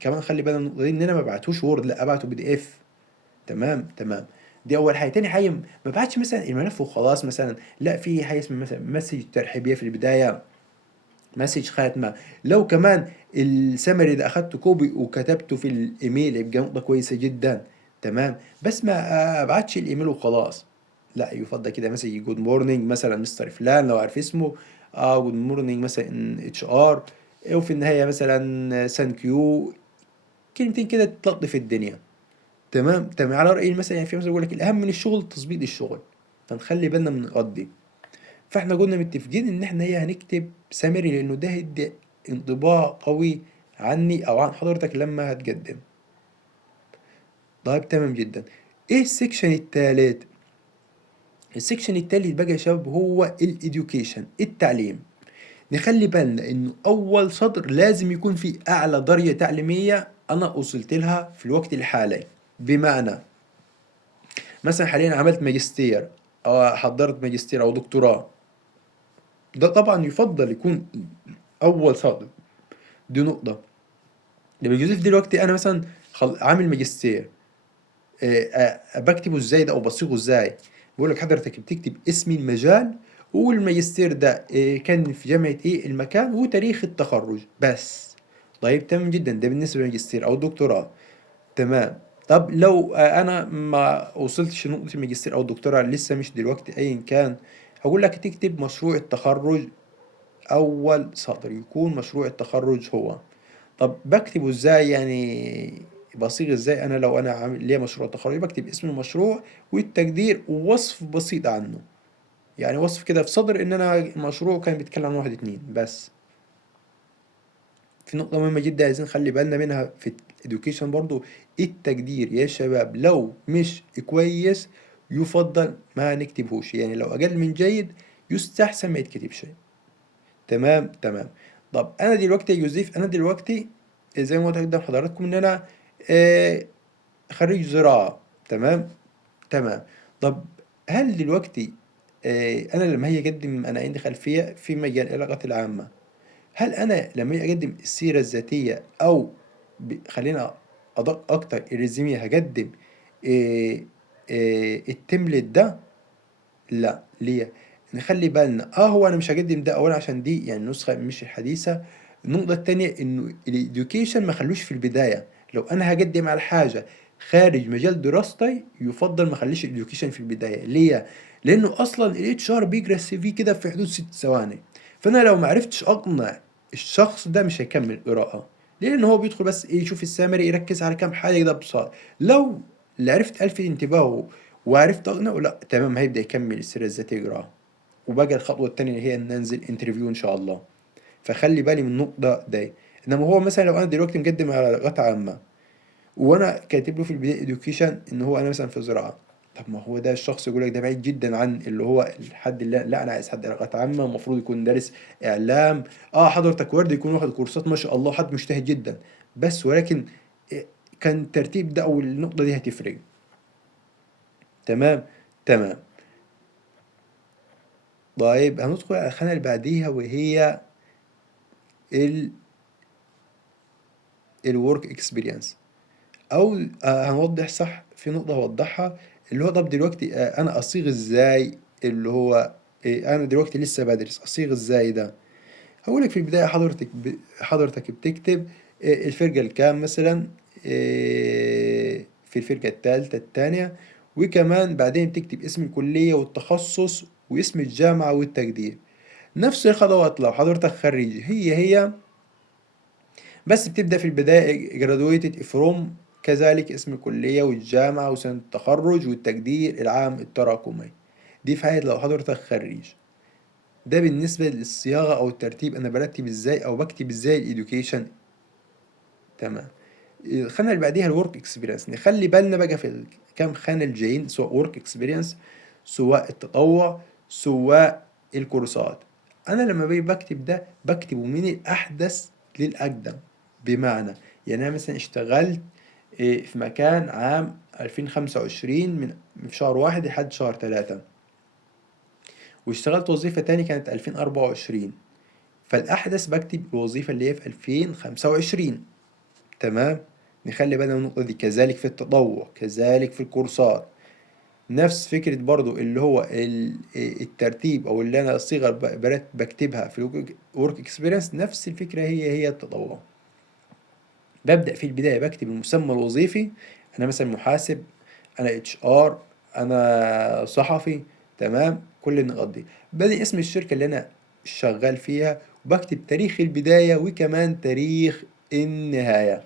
كمان خلي بالنا من النقطة دي ان انا ما ابعتوش وورد، لا ابعته بي دي اف. تمام تمام. دي اول حاجه. تاني حاجه ما بعتش مثلا الملف وخلاص مثلا، لا في حاجه اسمها مثلا مسج ترحيبيه في البدايه، مسج خاتمه. لو كمان السمري ده اخدته كوبي وكتبته في الايميل يبقى نقطه كويسه جدا. تمام. بس ما ابعتش الايميل وخلاص، لا يفضل كده مسج جود مورنينج مثلا مستر فلان لو عارف اسمه، جود مورنينج مثلا اتش ار، وفي النهايه مثلا ثانك يو، كلمتين كده تلطف الدنيا. تمام تمام. على رأي مثلا يعني في مثلا يقول لك الأهم من الشغل تظبيط الشغل، فنخلي بالنا من النقاط دي. فاحنا قلنا متفقين إن احنا هي هنكتب سامري لأنه ده هيدي انطباع قوي عني أو عن حضرتك لما هتقدم. طيب تمام جدا. إيه السكشن التالت؟ السكشن التالت بقى يا شباب هو الإديوكيشن، التعليم. نخلي بالنا إنه أول سطر لازم يكون في أعلى درجة تعليمية أنا وصلت لها في الوقت الحالي. بمعنى مثلا حاليا عملت ماجستير او حضرت ماجستير او دكتوراه، ده طبعا يفضل يكون اول سطر. دي نقطة. يبقى جوزيف دلوقتي انا مثلا عامل ماجستير، بكتبه ازاي ده او بصيغه ازاي؟ بقول لك حضرتك بتكتب اسم المجال والماجستير ده كان في جامعة ايه المكان وتاريخ التخرج بس. طيب تمام جدا. ده بالنسبة للماجستير او الدكتوراه. تمام. طب لو انا ما وصلتش لنقطة الماجستير او الدكتوراه لسه مش دلوقتي ايا كان، هقول لك تكتب مشروع التخرج اول سطر، يكون مشروع التخرج هو. طب بكتبه ازاي يعني؟ بصيغ ازاي؟ انا لو انا عامل ليه مشروع تخرج بكتب اسم المشروع والتقدير ووصف بسيط عنه، يعني وصف كده في صدر ان انا المشروع كان بيتكلم عن واحد اتنين بس. في نقطة مهمة جدا عايزين نخلي بالنا منها في الإدوكيشن برضو، التقدير يا شباب لو مش كويس يفضل ما نكتبهوش، يعني لو أقل من جيد يستحسن ما يتكتبش. تمام تمام. طب أنا دلوقتي يا يوسف، أنا دلوقتي زي ما قلت قدام حضراتكم إن أنا آه خريج زراعة. تمام تمام. طب هل دلوقتي أنا لما هي أقدم أنا عندي خلفية في مجال العلاقات العامة، هل انا لما اجي اقدم السيره الذاتيه او خلينا ادق اكتر الريزوميه هقدم إيه التملت ده؟ لا. ليه؟ نخلي بالنا هو انا مش هقدم ده اولا عشان دي يعني نسخه مش الحديثه. النقطه التانية انه الاديوكيشن ما خلوش في البدايه. لو انا هقدم على حاجه خارج مجال دراستي يفضل ما اخليش الاديوكيشن في البدايه. ليه؟ لانه اصلا الاتش ار بيقرا السي في كده في حدود 6 ثواني. فانا لو ما عرفتش اقنع الشخص ده مش هيكمل قراءه، لان هو بيدخل بس ايه يشوف السامري يركز على كام حاجه ده بصار. لو اللي عرفت الفت انتباهه وعرفت اقنعه، لا تمام هيبدا يكمل السيره الذاتيه يقراها. وبقى الخطوه التانيه اللي هي ان انزل انترفيو ان شاء الله. فخلي بالي من النقطه دي. انما هو مثلا لو انا دلوقتي مقدم على لغات عامه وانا كاتب له في البدايه اديوكيشن ان هو انا مثلا في زراعه، طب ما هو ده الشخص يقول لك ده بعيد جدا عن اللي هو الحد اللي لا انا عايز حد لغات عامه المفروض يكون دارس اعلام. حضرتك ورد يكون واخد كورسات ما شاء الله حد مجتهد جدا، بس ولكن كان الترتيب ده او النقطه دي هتفرق. تمام تمام. طيب هندخل على الخانه اللي بعديها وهي ال الورك اكسبيرينس. او هنوضح صح في نقطة هوضحها، اللي هو طب دلوقتي انا اصيغ ازاي اللي هو انا دلوقتي لسه بدرس اصيغ ازاي ده. هقولك في البداية حضرتك بتكتب الفرقة الكام مثلا، في الفرقة التالتة التانية، وكمان بعدين بتكتب اسم الكلية والتخصص واسم الجامعة والتقدير. نفس الخطوات لو حضرتك خريج هي بس بتبدأ في البداية graduated from، كذلك اسم الكلية والجامعة وسنة التخرج والتقدير العام التراكمي. دي في حالة لو حضرتك خريج. ده بالنسبة للصياغة أو الترتيب، أنا برتب إزاي أو بكتب إزاي الإديوكيشن. تمام. الخانة اللي بعديها الورك اكسبيرينس. نخلي بالنا بقى في الكام خانة الجايين، سواء ورك اكسبيرينس، سواء التطوع، سواء الكورسات. أنا لما باجي بكتب ده بكتبه من الأحدث للأقدم. بمعنى يعني أنا مثلا اشتغلت في مكان عام 2025 من شهر 1 لحد شهر 3، واشتغلت وظيفة تاني كانت 2024، فالأحدث بكتب الوظيفة اللي هي في 2025. تمام. نخلي بالنا من النقطة دي. كذلك في التطوع، كذلك في الكورسات. نفس فكرة برضو اللي هو الترتيب أو اللي أنا الصيغة بكتبها في الورك اكسبيرينس، نفس الفكرة هي التطوع. ببدأ في البداية بكتب المسمى الوظيفي، أنا مثلا محاسب، أنا اتش ار، أنا صحفي. تمام. كل النقاط دي. بدي اسم الشركة اللي أنا شغال فيها، وبكتب تاريخ البداية وكمان تاريخ النهاية.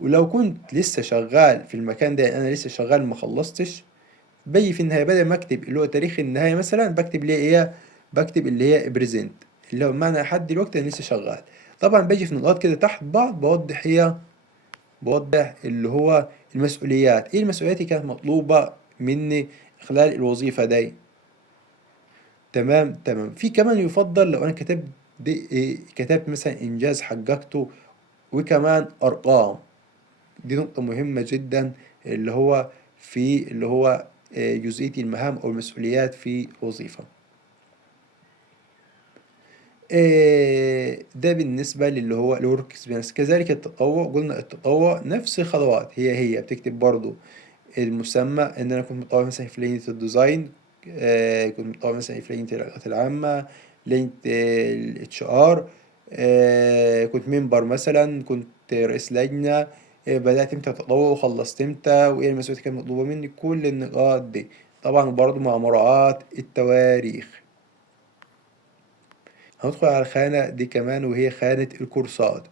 ولو كنت لسه شغال في المكان ده، أنا لسه شغال ما خلصتش، بيجي في النهاية بدل ما أكتب اللي هو تاريخ النهاية مثلا بكتب اللي هي بكتب اللي هي بريزنت، اللي هو بمعنى لحد دلوقتي أنا لسه شغال. طبعا باجي في نقاط كده تحت بعض بوضح اللي هو المسؤوليات، ايه المسؤوليات اللي كانت مطلوبة مني خلال الوظيفة دي. تمام تمام. في كمان يفضل لو انا كتبت دي كتبت مثلا انجاز حققته وكمان ارقام. دي نقطة مهمة جدا، اللي هو في اللي هو جزئية المهام او المسؤوليات في وظيفة. ده بالنسبة للي هو الورك اكسبيرينس. كذلك التطوع، قلنا التطوع نفس الخطوات هي بتكتب برضو المسمى، ان انا كنت مطور مثلا في لينة الديزاين، كنت مطور مثلا في لينة العلاقات العامة، لينة الاتش ار، كنت منبر مثلا، كنت رئيس لجنة، بدأت امتى تطوع وخلصت امتى، وايه المسؤوليات اللي كانت مطلوبة مني. كل النقاط دي طبعا برضو مع مراعاة التواريخ. هندخل على الخانة دي كمان وهي خانة الكورسات.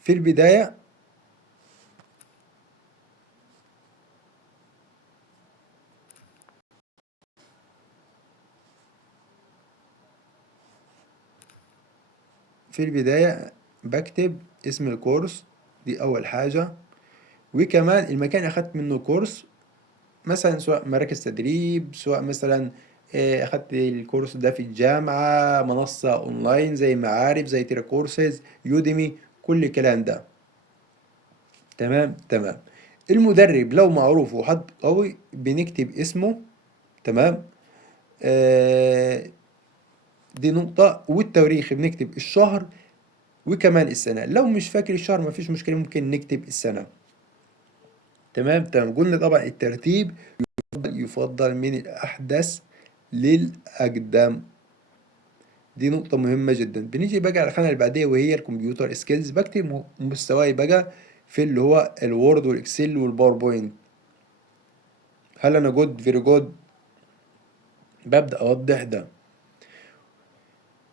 في البداية بكتب اسم الكورس، دي أول حاجة، وكمان المكان أخدت منه كورس، مثلا سواء مراكز تدريب، سواء مثلا أخدت الكورس ده في الجامعة، منصة أونلاين زي معارف زي تيرا كورسز، يوديمي، كل الكلام ده. تمام تمام. المدرب لو معروف وحد قوي بنكتب اسمه. تمام. دي نقطة. والتواريخ بنكتب الشهر وكمان السنة. لو مش فاكر الشهر مفيش مشكلة، ممكن نكتب السنة. تمام تمام. قلنا طبعا الترتيب يفضل من الأحدث للأقدم. دي نقطة مهمة جدا. بنيجي بقى على الخانة اللي بعديها وهي الكمبيوتر سكيلز. بكتب مستواي بقى في اللي هو الوورد والإكسل والباوربوينت. هل انا جود فيري جود، ببدأ اوضح ده.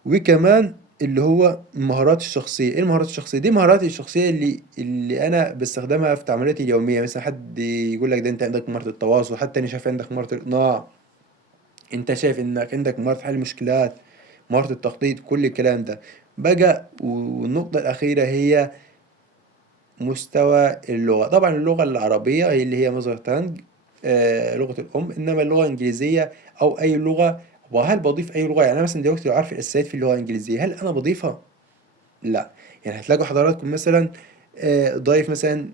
وكمان اللي هو المهارات الشخصية. ايه المهارات الشخصية دي؟ مهاراتي الشخصية اللي انا بستخدمها في تعاملاتي اليومية. مثلا حد يقول لك ده انت عندك مهارة التواصل، حتى انا شايف عندك مهارة الاقناع، انت شايف انك عندك مهارة حل المشكلات، مهارة التخطيط، كل الكلام ده بقى. والنقطة الأخيرة هي مستوى اللغة. طبعا اللغة العربية هي اللي هي مصدر تانج، لغة الأم. إنما اللغة الإنجليزية أو أي لغة، وهل بضيف أي لغة؟ يعني أنا مثلا دلوقتي لو عارف الأساسيات في اللغة الإنجليزية، هل أنا بضيفها؟ لا. يعني هتلاقوا حضراتكم مثلا ضايف مثلا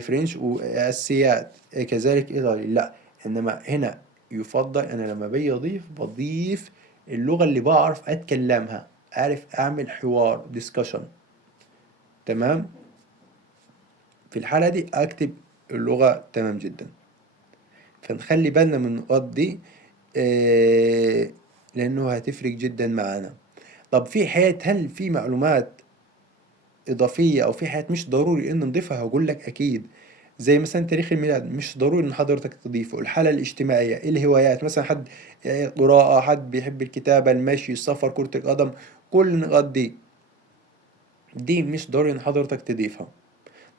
فرنش وأساسيات، كذلك إيطالي. لا، إنما هنا يفضل أنا لما باجي أضيف بضيف اللغة اللي بعرف أتكلمها، أعرف أعمل حوار discussion. تمام. في الحالة دي أكتب اللغة تمام جدا. فنخلي بالنا من النقاط دي لأنه هتفرق جدا معانا. طب في حياة، هل في معلومات إضافية أو في حاجات مش ضروري إن نضيفها؟ هقول لك أكيد. زي مثلا تاريخ الميلاد مش ضروري إن حضرتك تضيفه. الحالة الاجتماعية، الهوايات، مثلا حد قراءة، حد بيحب الكتابة، المشي، السفر، كرة القدم، كل النقاط دي مش ضروري إن حضرتك تضيفها.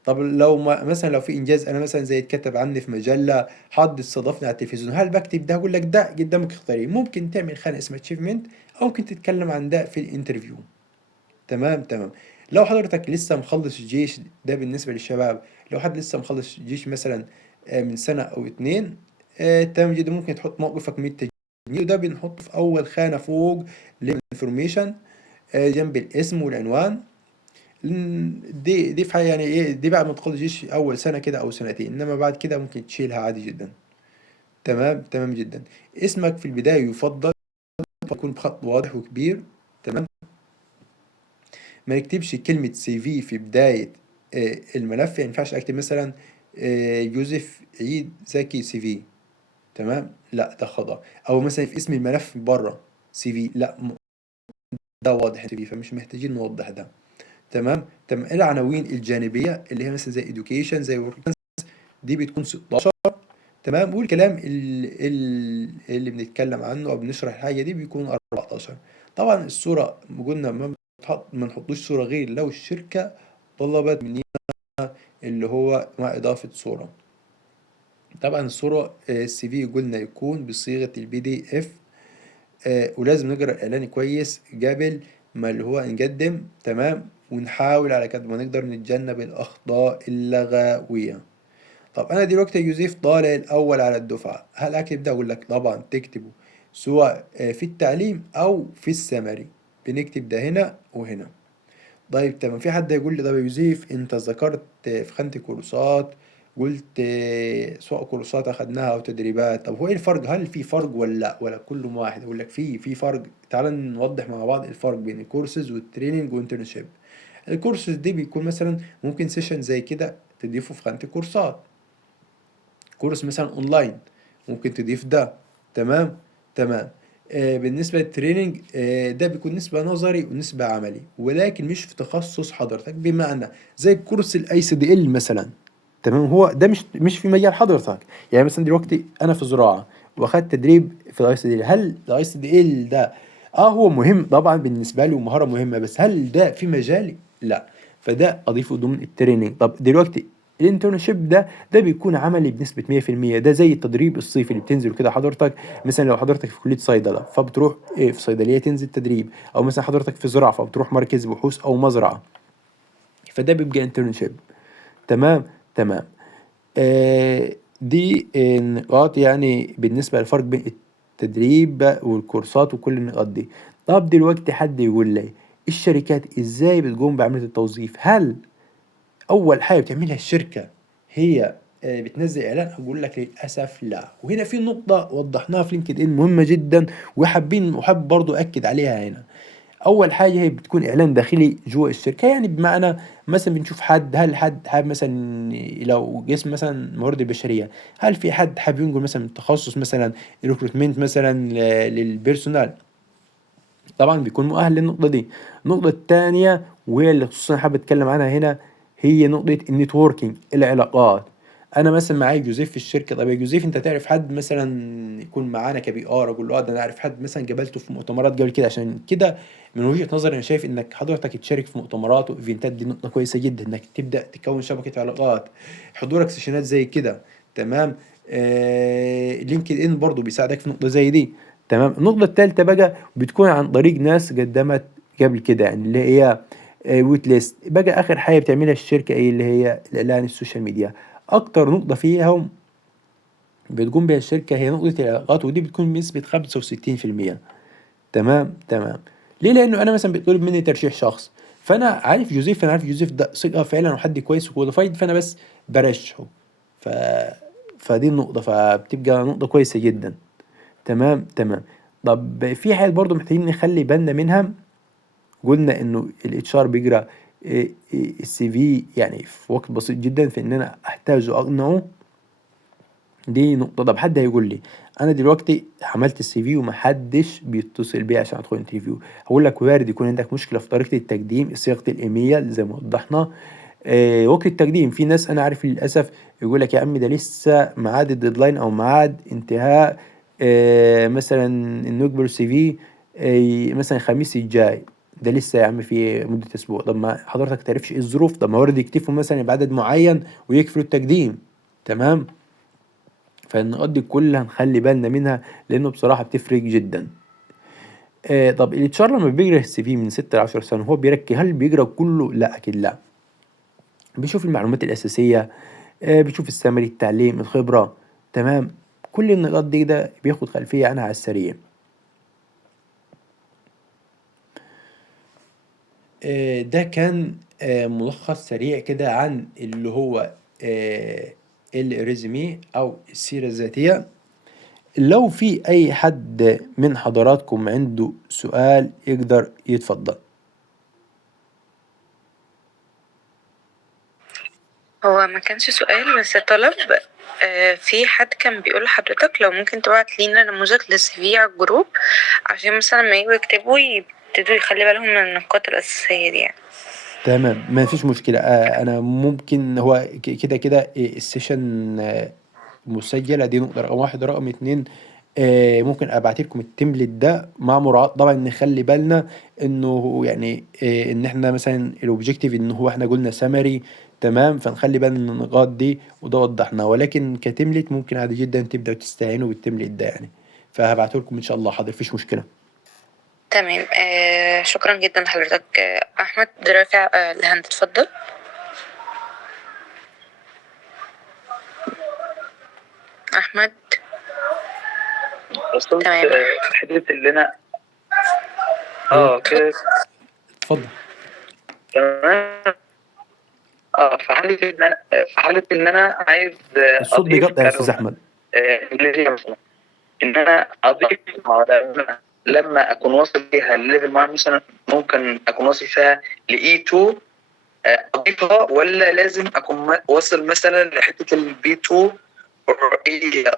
طب لو مثلا لو في إنجاز أنا مثلا زي اتكتب عني في مجلة، حد استضافني على التلفزيون، هل بكتب ده؟ أقول لك ده قدامك اختيارين، ممكن تعمل خانة اسمها achievement أو ممكن تتكلم عن ده في الانترفيو. تمام. لو حضرتك لسه مخلص الجيش، ده بالنسبة للشباب، لو حد لسه مخلص الجيش مثلا من سنة أو اتنين، تمام جدا، ممكن تحط موقفك من التجنيد، وده بنحطه في أول خانة فوق الانفورميشن جنب الاسم والعنوان. دي في حاجة يعني ايه، دي بعد ما تخلص الجيش أول سنة كده أو سنتين، إنما بعد كده ممكن تشيلها عادي جدا. تمام جدا. اسمك في البداية يفضل يكون بخط واضح وكبير. تمام. ما نكتبش كلمة سي في بداية الملف. يعني مينفعش أكتب مثلا يوسف عيد زكي CV. تمام، لا ده خطأ. أو مثلا في اسم الملف بره CV، لا ده واضح CV، فمش محتاجين نوضح ده. تمام. العناوين الجانبية اللي هي مثلا زي education، زي work، دي بتكون 16. تمام. والكلام اللي بنتكلم عنه أو بنشرح الحاجة دي بيكون 14. طبعا الصورة قلنا ما نحطوش صورة غير لو الشركة طلبت مننا اللي هو مع إضافة صورة. طبعا الصورة CV قلنا يكون بصيغة PDF. ولازم نقرأ الإعلان كويس قبل ما اللي هو نقدم. تمام. ونحاول على قد ما نقدر نتجنب الأخطاء اللغوية. طب أنا دلوقتي يوسف طالع الأول على الدفعة، هل أكتب ده؟ أقول لك طبعا تكتبه، سواء في التعليم أو في السمري، بنكتب ده هنا وهنا. طيب تمام. في حد يقول لي طب يا يوسف انت ذكرت في خانة الكورسات، قلت سواء كورسات اخدناها او تدريبات، طب هو ايه الفرق؟ هل في فرق ولا كلهم واحد؟ اقول لك في فرق. تعال نوضح مع بعض الفرق بين الكورسز والتريننج والانترنشيب. الكورسز دي بيكون مثلا ممكن سيشن زي كده تضيفه في خانة الكورسات، كورس مثلا اونلاين ممكن تضيف ده. تمام. بالنسبة للتريننج ده بيكون نسبة نظري ونسبة عملي، ولكن مش في تخصص حضرتك. بمعنى زي كورس ICDL مثلا. تمام. هو ده مش في مجال حضرتك. يعني مثلا دلوقتي انا في زراعة واخدت تدريب في ICDL، هل ICDL ده هو مهم طبعا بالنسبة لي ومهارة مهمة، بس هل ده في مجالي؟ لا. فده اضيفه ضمن التريننج. طب دلوقتي الانترنشيب ده بيكون عملي بنسبة 100%. ده زي التدريب الصيفي اللي بتنزل كده حضرتك. مثلا لو حضرتك في كلية صيدلة فبتروح في صيدلية تنزل تدريب، أو مثلا حضرتك في زراعة فبتروح مركز بحوث أو مزرعة، فده بيبقى انترنشيب. تمام. دي نقاط يعني بالنسبة للفرق بين التدريب والكورسات وكل النقاط دي. طب دلوقتي حد يقول لي الشركات ازاي بتقوم بعملية التوظيف؟ هل اول حاجه بتعملها الشركه هي بتنزل اعلان؟ اقول لك للاسف لا. وهنا في نقطه وضحناها في لينكد ان مهمه جدا، وحابب برضو اكد عليها هنا. اول حاجه هي بتكون اعلان داخلي جوه الشركه. يعني بمعنى مثلا بنشوف هل حد حابب مثلا، لو قسم مثلا موارد البشريه، هل في حد حابب ينقل مثلا تخصص مثلا ريكروتمنت مثلا للبيرسونال؟ طبعا بيكون مؤهل للنقطه دي. النقطه الثانيه وهي اللي خصوصا حابب اتكلم عنها هنا، هي نقطة النتوركينج، العلاقات. انا مثلا معايا جوزيف في الشركه. طب يا جوزيف انت تعرف حد مثلا يكون معانا كبي ار؟ اقول له اه ده انا عارف حد مثلا قابلته في مؤتمرات قبل كده. عشان كده من وجهه نظري انا شايف انك حضرتك تشارك في مؤتمرات وايفنتات، دي نقطه كويسه جدا انك تبدا تكون شبكه علاقات. حضورك سيشنات زي كده، تمام. لينكد ان برضو بيساعدك في نقطه زي دي. تمام. النقطه الثالثه بقى بتكون عن طريق ناس قدمت قبل كده، يعني اللي هي ويت ليست. بقى اخر حاجه بتعملها الشركه ايه؟ اللي هي الاعلان السوشيال ميديا. اكتر نقطه فيهم بتقوم بها الشركه هي نقطه العلاقات، ودي بتكون بنسبه 65%. تمام تمام. ليه؟ لانه انا مثلا بيطلب مني ترشيح شخص، فانا عارف جوزيف، انا عارف جوزيف ده ثقه فعلا وحد كويس وكواليفايد، فانا بس برشحه. ف فدي النقطه، فبتبقى نقطه كويسه جدا. تمام تمام. طب في حاجه برضو محتاجين نخلي بالنا منها. قلنا انه الاتش ار بيقرا السي في يعني في وقت بسيط جدا، في ان انا احتاج اقنعه. دي نقطة. طب حد هيقول لي أنا دلوقتي عملت السي في ومحدش بيتصل بيا عشان أدخل انترفيو. هقول لك وارد يكون عندك مشكلة في طريقة التقديم، صياغة الإيميل زي ما وضحنا. وقت التقديم في ناس أنا عارف للأسف يقول لك يا عم ده لسه ميعاد الديدلاين أو ميعاد انتهاء مثلا إنه يقبلوا السي في مثلا الخميس الجاي. ده لسه يا عم في مدة أسبوع. طب ما حضرتك تعرفش إيه الظروف؟ طب ما وارد يكتفوا مثلا بعدد معين ويقفلوا التقديم. تمام. فالنقاط دي كلها نخلي بالنا منها، لانه بصراحه بتفرق جدا. طب الاتش ار لما بيقرا السي في من 6 ل 10 سنه هو بيركز؟ هل بيقرا كله؟ لا اكيد لا. بيشوف المعلومات الاساسيه، بيشوف السمري، التعليم، الخبره. تمام. كل النقاط دي ده بياخد خلفيه عنها على السريع. ده كان ملخص سريع كده عن اللي هو الريزومي او السيره الذاتيه. لو في أي حد من حضراتكم عنده سؤال يقدر يتفضل. هو ما كانش سؤال بس طلب. في حد كان بيقول لحضرتك لو ممكن تبعت لينا نموذج للسي في على الجروب، عشان مثلا لما يجوا يكتبوا يبتدوا يخلي بالهم من النقاط الأساسية دي يعني. تمام ما فيش مشكلة. أنا ممكن هو كده كده السيشن مسجلة. دي نقطة رقم واحد. رقم اتنين ممكن ابعت لكم التمبلت ده مع مراعاة طبعا نخلي بالنا انه يعني ان احنا مثلا الاوبجيكتيف ان هو احنا قلنا سمري. تمام. فنخلي بالنا من النقاط دي وده وضحناه، ولكن كتملت ممكن عادي جدا تبدأوا تستعينوا بالتملت ده يعني. فهبعته لكم ان شاء الله. حاضر مفيش مشكلة. تمام. شكرا جدا لحضرتك. أحمد رافع لهند، اتفضل. أحمد. وصلت تمام. في حتة اللي أنا كده اتفضل. تمام. في حالة إن أنا عايز الصوت أضيف بيقطع يا استاذ كلمة احمد. إنجليزية مثلا، إن أنا أضيف لما أكون واصل فيها الليفل معين، مثلا ممكن أكون واصل فيها ل E2 أضيفها، ولا لازم أكون واصل مثلا لحتة ال B2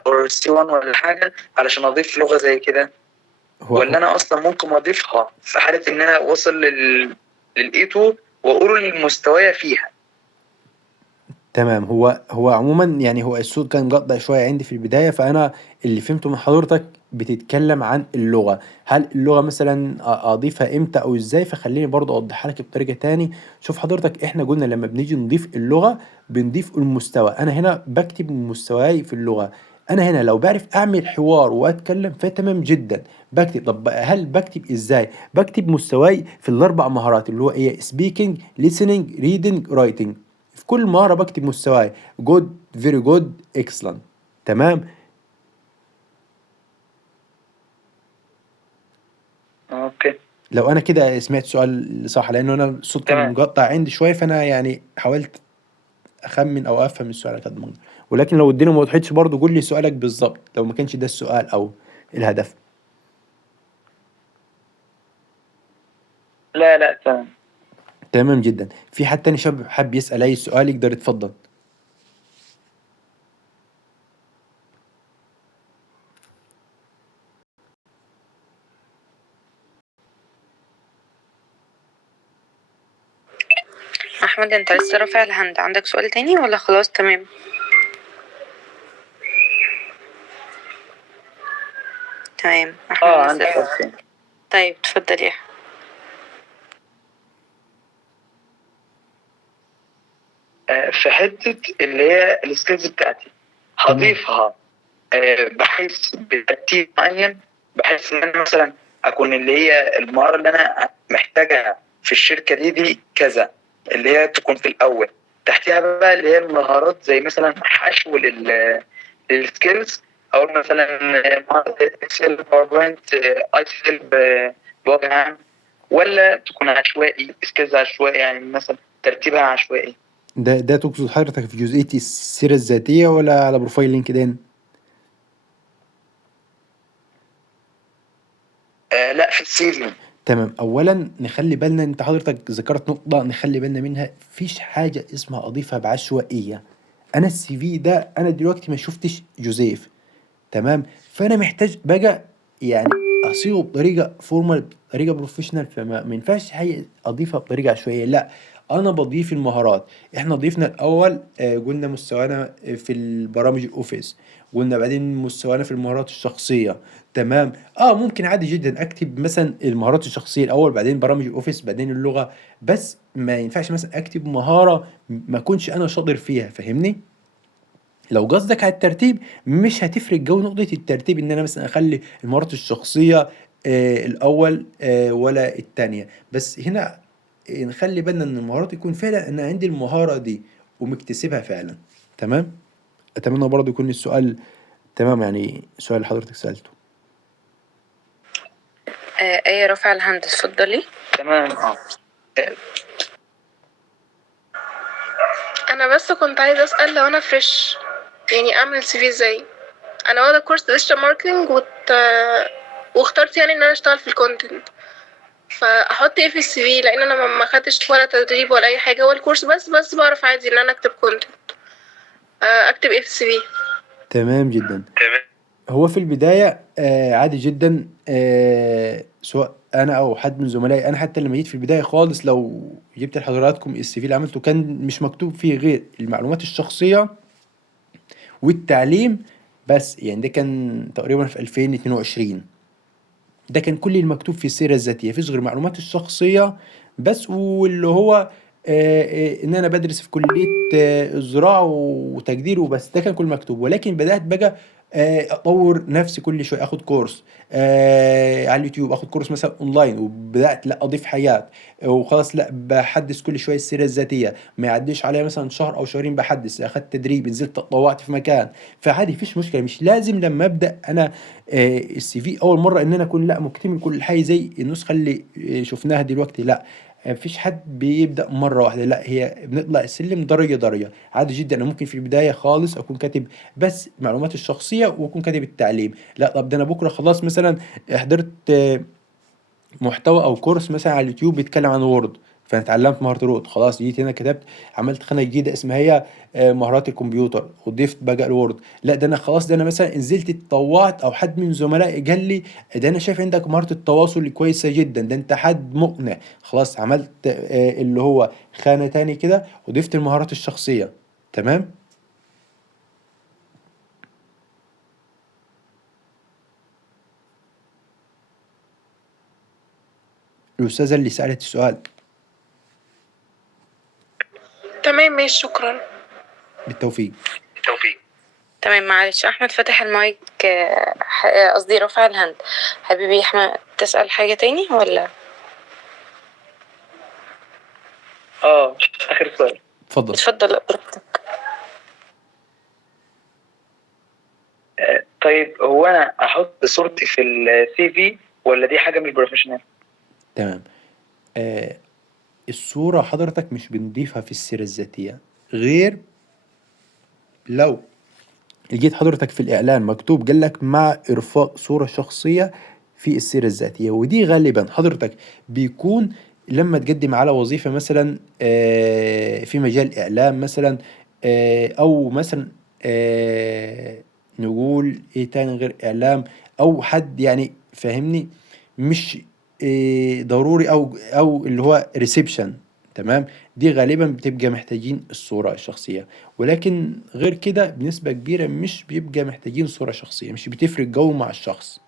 أو C1 ولا حاجة علشان أضيف لغة زي كده؟ ولا انا اصلا ممكن اضيفها في حاله ان انا واصل للايتو واقول المستوى فيها؟ تمام. هو عموما يعني هو الصوت كان مقطع شوية عندي في البداية، فأنا اللي فهمته من حضرتك بتتكلم عن اللغة. هل اللغة مثلا أضيفها إمتى أو إزاي؟ فخليني برضه أوضحها لك بطريقة تاني. شوف حضرتك، إحنا قلنا لما بنيجي نضيف اللغة بنضيف المستوى. أنا هنا بكتب مستواي في اللغة. أنا هنا لو بعرف أعمل حوار وأتكلم فتمام جدا بكتب. طب هل بكتب إزاي؟ بكتب مستواي في الأربع مهارات اللي هو إيه؟ speaking, listening, reading, writing. في كل مهارة بكتب مستواي good, very good, excellent. تمام. اوكي. لو انا كده سمعت سؤال صح، لانه انا الصوت كان تمام. مقطع عندي شويه، فانا يعني حاولت اخمن او افهم السؤال على قد ما اقدر. ولكن لو الدنيا ما وضحتش برضه قول لي سؤالك بالظبط لو ما كانش ده السؤال او الهدف. لا لا تمام. تمام جدا. في حد تاني شاب حاب يسأل اي سؤال يقدر يتفضل. أحمد، أنت لسه رافع الهند، عندك سؤال تاني ولا خلاص تمام؟ تمام احنا عندي نسأل. سؤال تاني. طيب اتفضل يا أحمد. في حتة اللي هي السكيلز بتاعتي هضيفها بحيث بترتيب معين، بحيث ان انا مثلا اكون اللي هي المهارة اللي انا محتاجها في الشركة دي كذا، اللي هي تكون في الاول. تحتها بقى اللي هي المهارات زي مثلا حشو للسكيلز، او مثلا مهارة اكسل، باوربوينت، اي سيل بوجه عام، ولا تكون عشوائي، سكيلز عشوائي يعني مثلا ترتيبها عشوائي. ده تقصد حضرتك في جزئية السيرة الذاتية ولا على بروفايل لينكدين؟ لا، في السي في. تمام. اولا نخلي بالنا، انت حضرتك ذكرت نقطة نخلي بالنا منها، فيش حاجة اسمها اضيفها بعشوائية. انا السي في ده انا دلوقتي ما شفتش جوزيف، تمام، فانا محتاج بقى يعني اصيغه بطريقه فورمال، بطريقه بروفيشنال، فما ينفعش حاجه اضيفها بطريقه عشوائيه، لا. انا بضيف المهارات. احنا ضيفنا الاول قلنا مستوانا في البرامج الاوفيس، قلنا بعدين مستوانا في المهارات الشخصيه، تمام. ممكن عادي جدا اكتب مثلا المهارات الشخصيه الاول، بعدين برامج الاوفيس، بعدين اللغه، بس ما ينفعش مثلا اكتب مهاره ما اكونش انا شاطر فيها، فاهمني؟ لو قصدك على الترتيب مش هتفرق جو نقطة الترتيب، ان انا مثلا اخلي المهارات الشخصية الاول ولا التانية، بس هنا نخلي بالنا ان المهارات يكون فعلا انا عندي المهارة دي ومكتسبها فعلا. تمام. اتمنى برضه يكون السؤال تمام، يعني السؤال اللي حضرتك سألته. ايه رافع الهند اتفضلي. تمام. انا بس كنت عايزه اسال، لو انا فريش يعني اعمل سي في ازاي؟ انا واخده كورس ديجيتال ماركتنج واخترت يعني ان انا اشتغل في الكونتنت، فاحط ايه في السي في؟ لان انا ما خدتش ولا تدريب ولا اي حاجه، هو الكورس بس بعرف عادي ان انا اكتب كونتنت. اكتب ايه في السي في؟ تمام جدا. هو في البداية عادي جدا، سواء أنا أو حد من زملائي، أنا حتى لما جيت في البداية خالص لو جبت لحضراتكم السي في اللي عملته كان مش مكتوب فيه غير المعلومات الشخصية والتعليم بس، يعني ده كان تقريبا في 2022. ده كان كل المكتوب في السيرة الذاتية، مفيش غير معلومات الشخصية بس، واللي هو ان انا بدرس في كلية الزراعة وتجدير وبس، ده كان كل مكتوب. ولكن بدأت بقى اطور نفسي كل شوية، اخد كورس على اليوتيوب، اخد كورس مثلا اونلاين، وبدأت لا اضيف حاجات وخلاص، لا بحدث كل شوية السيرة الذاتية، ما يعديش عليها مثلا شهر او شهرين بحدث، اخدت تدريب، نزلت تطوعت في مكان، فعادي مفيش مشكلة. مش لازم لما ابدأ انا السي في اول مره ان انا اكون لا مكتمل كل حاجه زي النسخه اللي شفناها دلوقتي، لا. مفيش حد بيبدا مره واحده، لا، هي بنطلع السلم درجه درجه. عادي جدا انا ممكن في البدايه خالص اكون كاتب بس معلومات الشخصيه واكون كاتب التعليم، لا طب ده انا بكره خلاص مثلا حضرت محتوى او كورس مثلا على اليوتيوب بيتكلم عن وورد، فانا اتعلمت مهاره وورد، خلاص جيت هنا كتبت، عملت خانه جديده اسمها هي مهارات الكمبيوتر، وضفت بقى الوورد. لا ده انا خلاص، ده انا مثلا نزلت اتطوعت او حد من زملائي قال لي ده انا شايف عندك مهاره التواصل اللي كويسه جدا، ده انت حد مقنع، خلاص عملت اللي هو خانه تاني كده وضفت المهارات الشخصيه. تمام. الاستاذه اللي سالت السؤال. تمام ماشي، شكرا. بالتوفيق. تمام. معلش احمد فتح المايك، قصدي رافع الهند. حبيبي يا احمد تسأل حاجة تاني ولا؟ اخر سؤال. اتفضل. اتفضل براحتك. طيب هو انا احط صورتي في السي في ولا دي حاجه مش بروفيشنال؟ تمام. الصورة حضرتك مش بنضيفها في السيرة الذاتية، غير لو لقيت حضرتك في الإعلان مكتوب قالك مع إرفاق صورة شخصية في السيرة الذاتية، ودي غالبا حضرتك بيكون لما تقدم على وظيفة مثلا في مجال إعلام مثلا، أو مثلا نقول إيه تاني غير إعلام، أو حد يعني فاهمني، مش ضروري، أو اللي هو ريسبشن، تمام. دي غالبا بتبقى محتاجين الصورة الشخصية، ولكن غير كده بنسبة كبيرة مش بيبقى محتاجين صورة شخصية، مش بتفرق جو مع الشخص.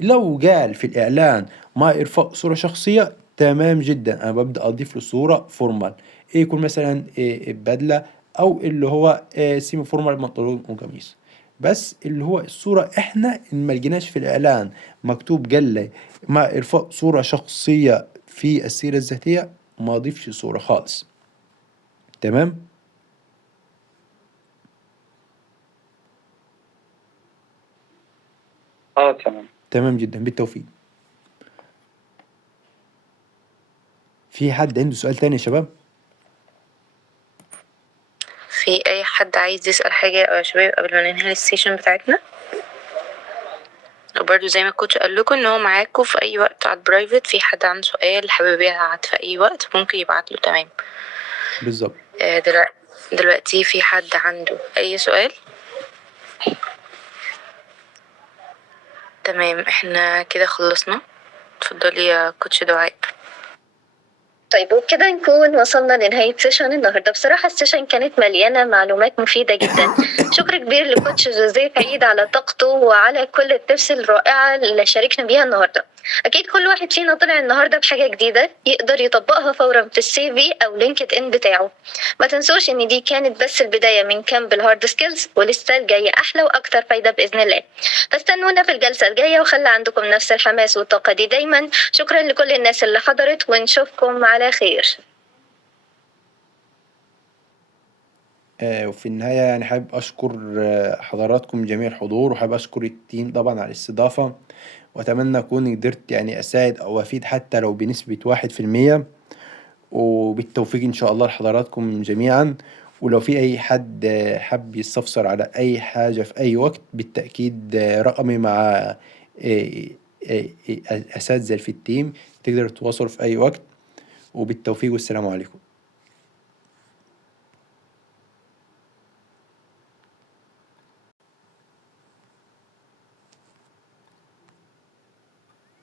لو قال في الإعلان مع إرفاق صورة شخصية تمام جدا، أنا ببدأ أضيف له صورة فورمال، يكون مثلا بدلة أو اللي هو سيمي فورمال بنطلون وقميص. بس اللي هو الصورة إحنا إن ما لقيناش في الإعلان مكتوب قال لي مع إرفاق صورة شخصية في السيرة الذاتية ما أضيفش صورة خالص. تمام. تمام. تمام جدا، بالتوفيق. في حد عنده سؤال تاني يا شباب؟ في اي حد عايز يسأل حاجة يا شباب قبل ما ننهي السيشن بتاعتنا؟ وبرده زي ما الكوتش قال لكم ان هو معاكم في اي وقت على البرايفت، في حد عنده سؤال حابب يبعت في اي وقت ممكن يبعت له. تمام. بالظبط. دلوقتي في حد عنده اي سؤال؟ تمام، احنا كده خلصنا. اتفضلي يا كوتش دعاء. طيب وبكده نكون وصلنا لنهاية سيشن النهاردة. بصراحة السيشن كانت مليانة معلومات مفيدة جدا. شكر كبير لكوتش جوزيف عيد على طاقته وعلى كل التبس الرائعة اللي شاركنا بيها النهاردة. أكيد كل واحد فينا طلع النهاردة بحاجة جديدة يقدر يطبقها فورا في السي في أو لينكد إن بتاعه. ما تنسوش إن دي كانت بس البداية من كامب الهارد سكيلز، ولسه الجاية أحلى وأكتر فايدة بإذن الله. فاستنونا في الجلسة الجاية وخلي عندكم نفس الحماس والطاقة دي دايما. شكرا لكل الناس اللي حضرت ونشوفكم على خير. وفي النهاية يعني حابب أشكر حضراتكم جميع الحضور، وحابب أشكر التيم طبعا على الاستضافة، وأتمنى أكون قدرت يعني أساعد أو أفيد حتى لو بنسبة 1%. وبالتوفيق إن شاء الله لحضراتكم جميعا. ولو في أي حد حب يستفسر على أي حاجة في أي وقت، بالتأكيد رقمي مع أساتذة في التيم، تقدروا تتواصلوا في أي وقت. وبالتوفيق والسلام عليكم.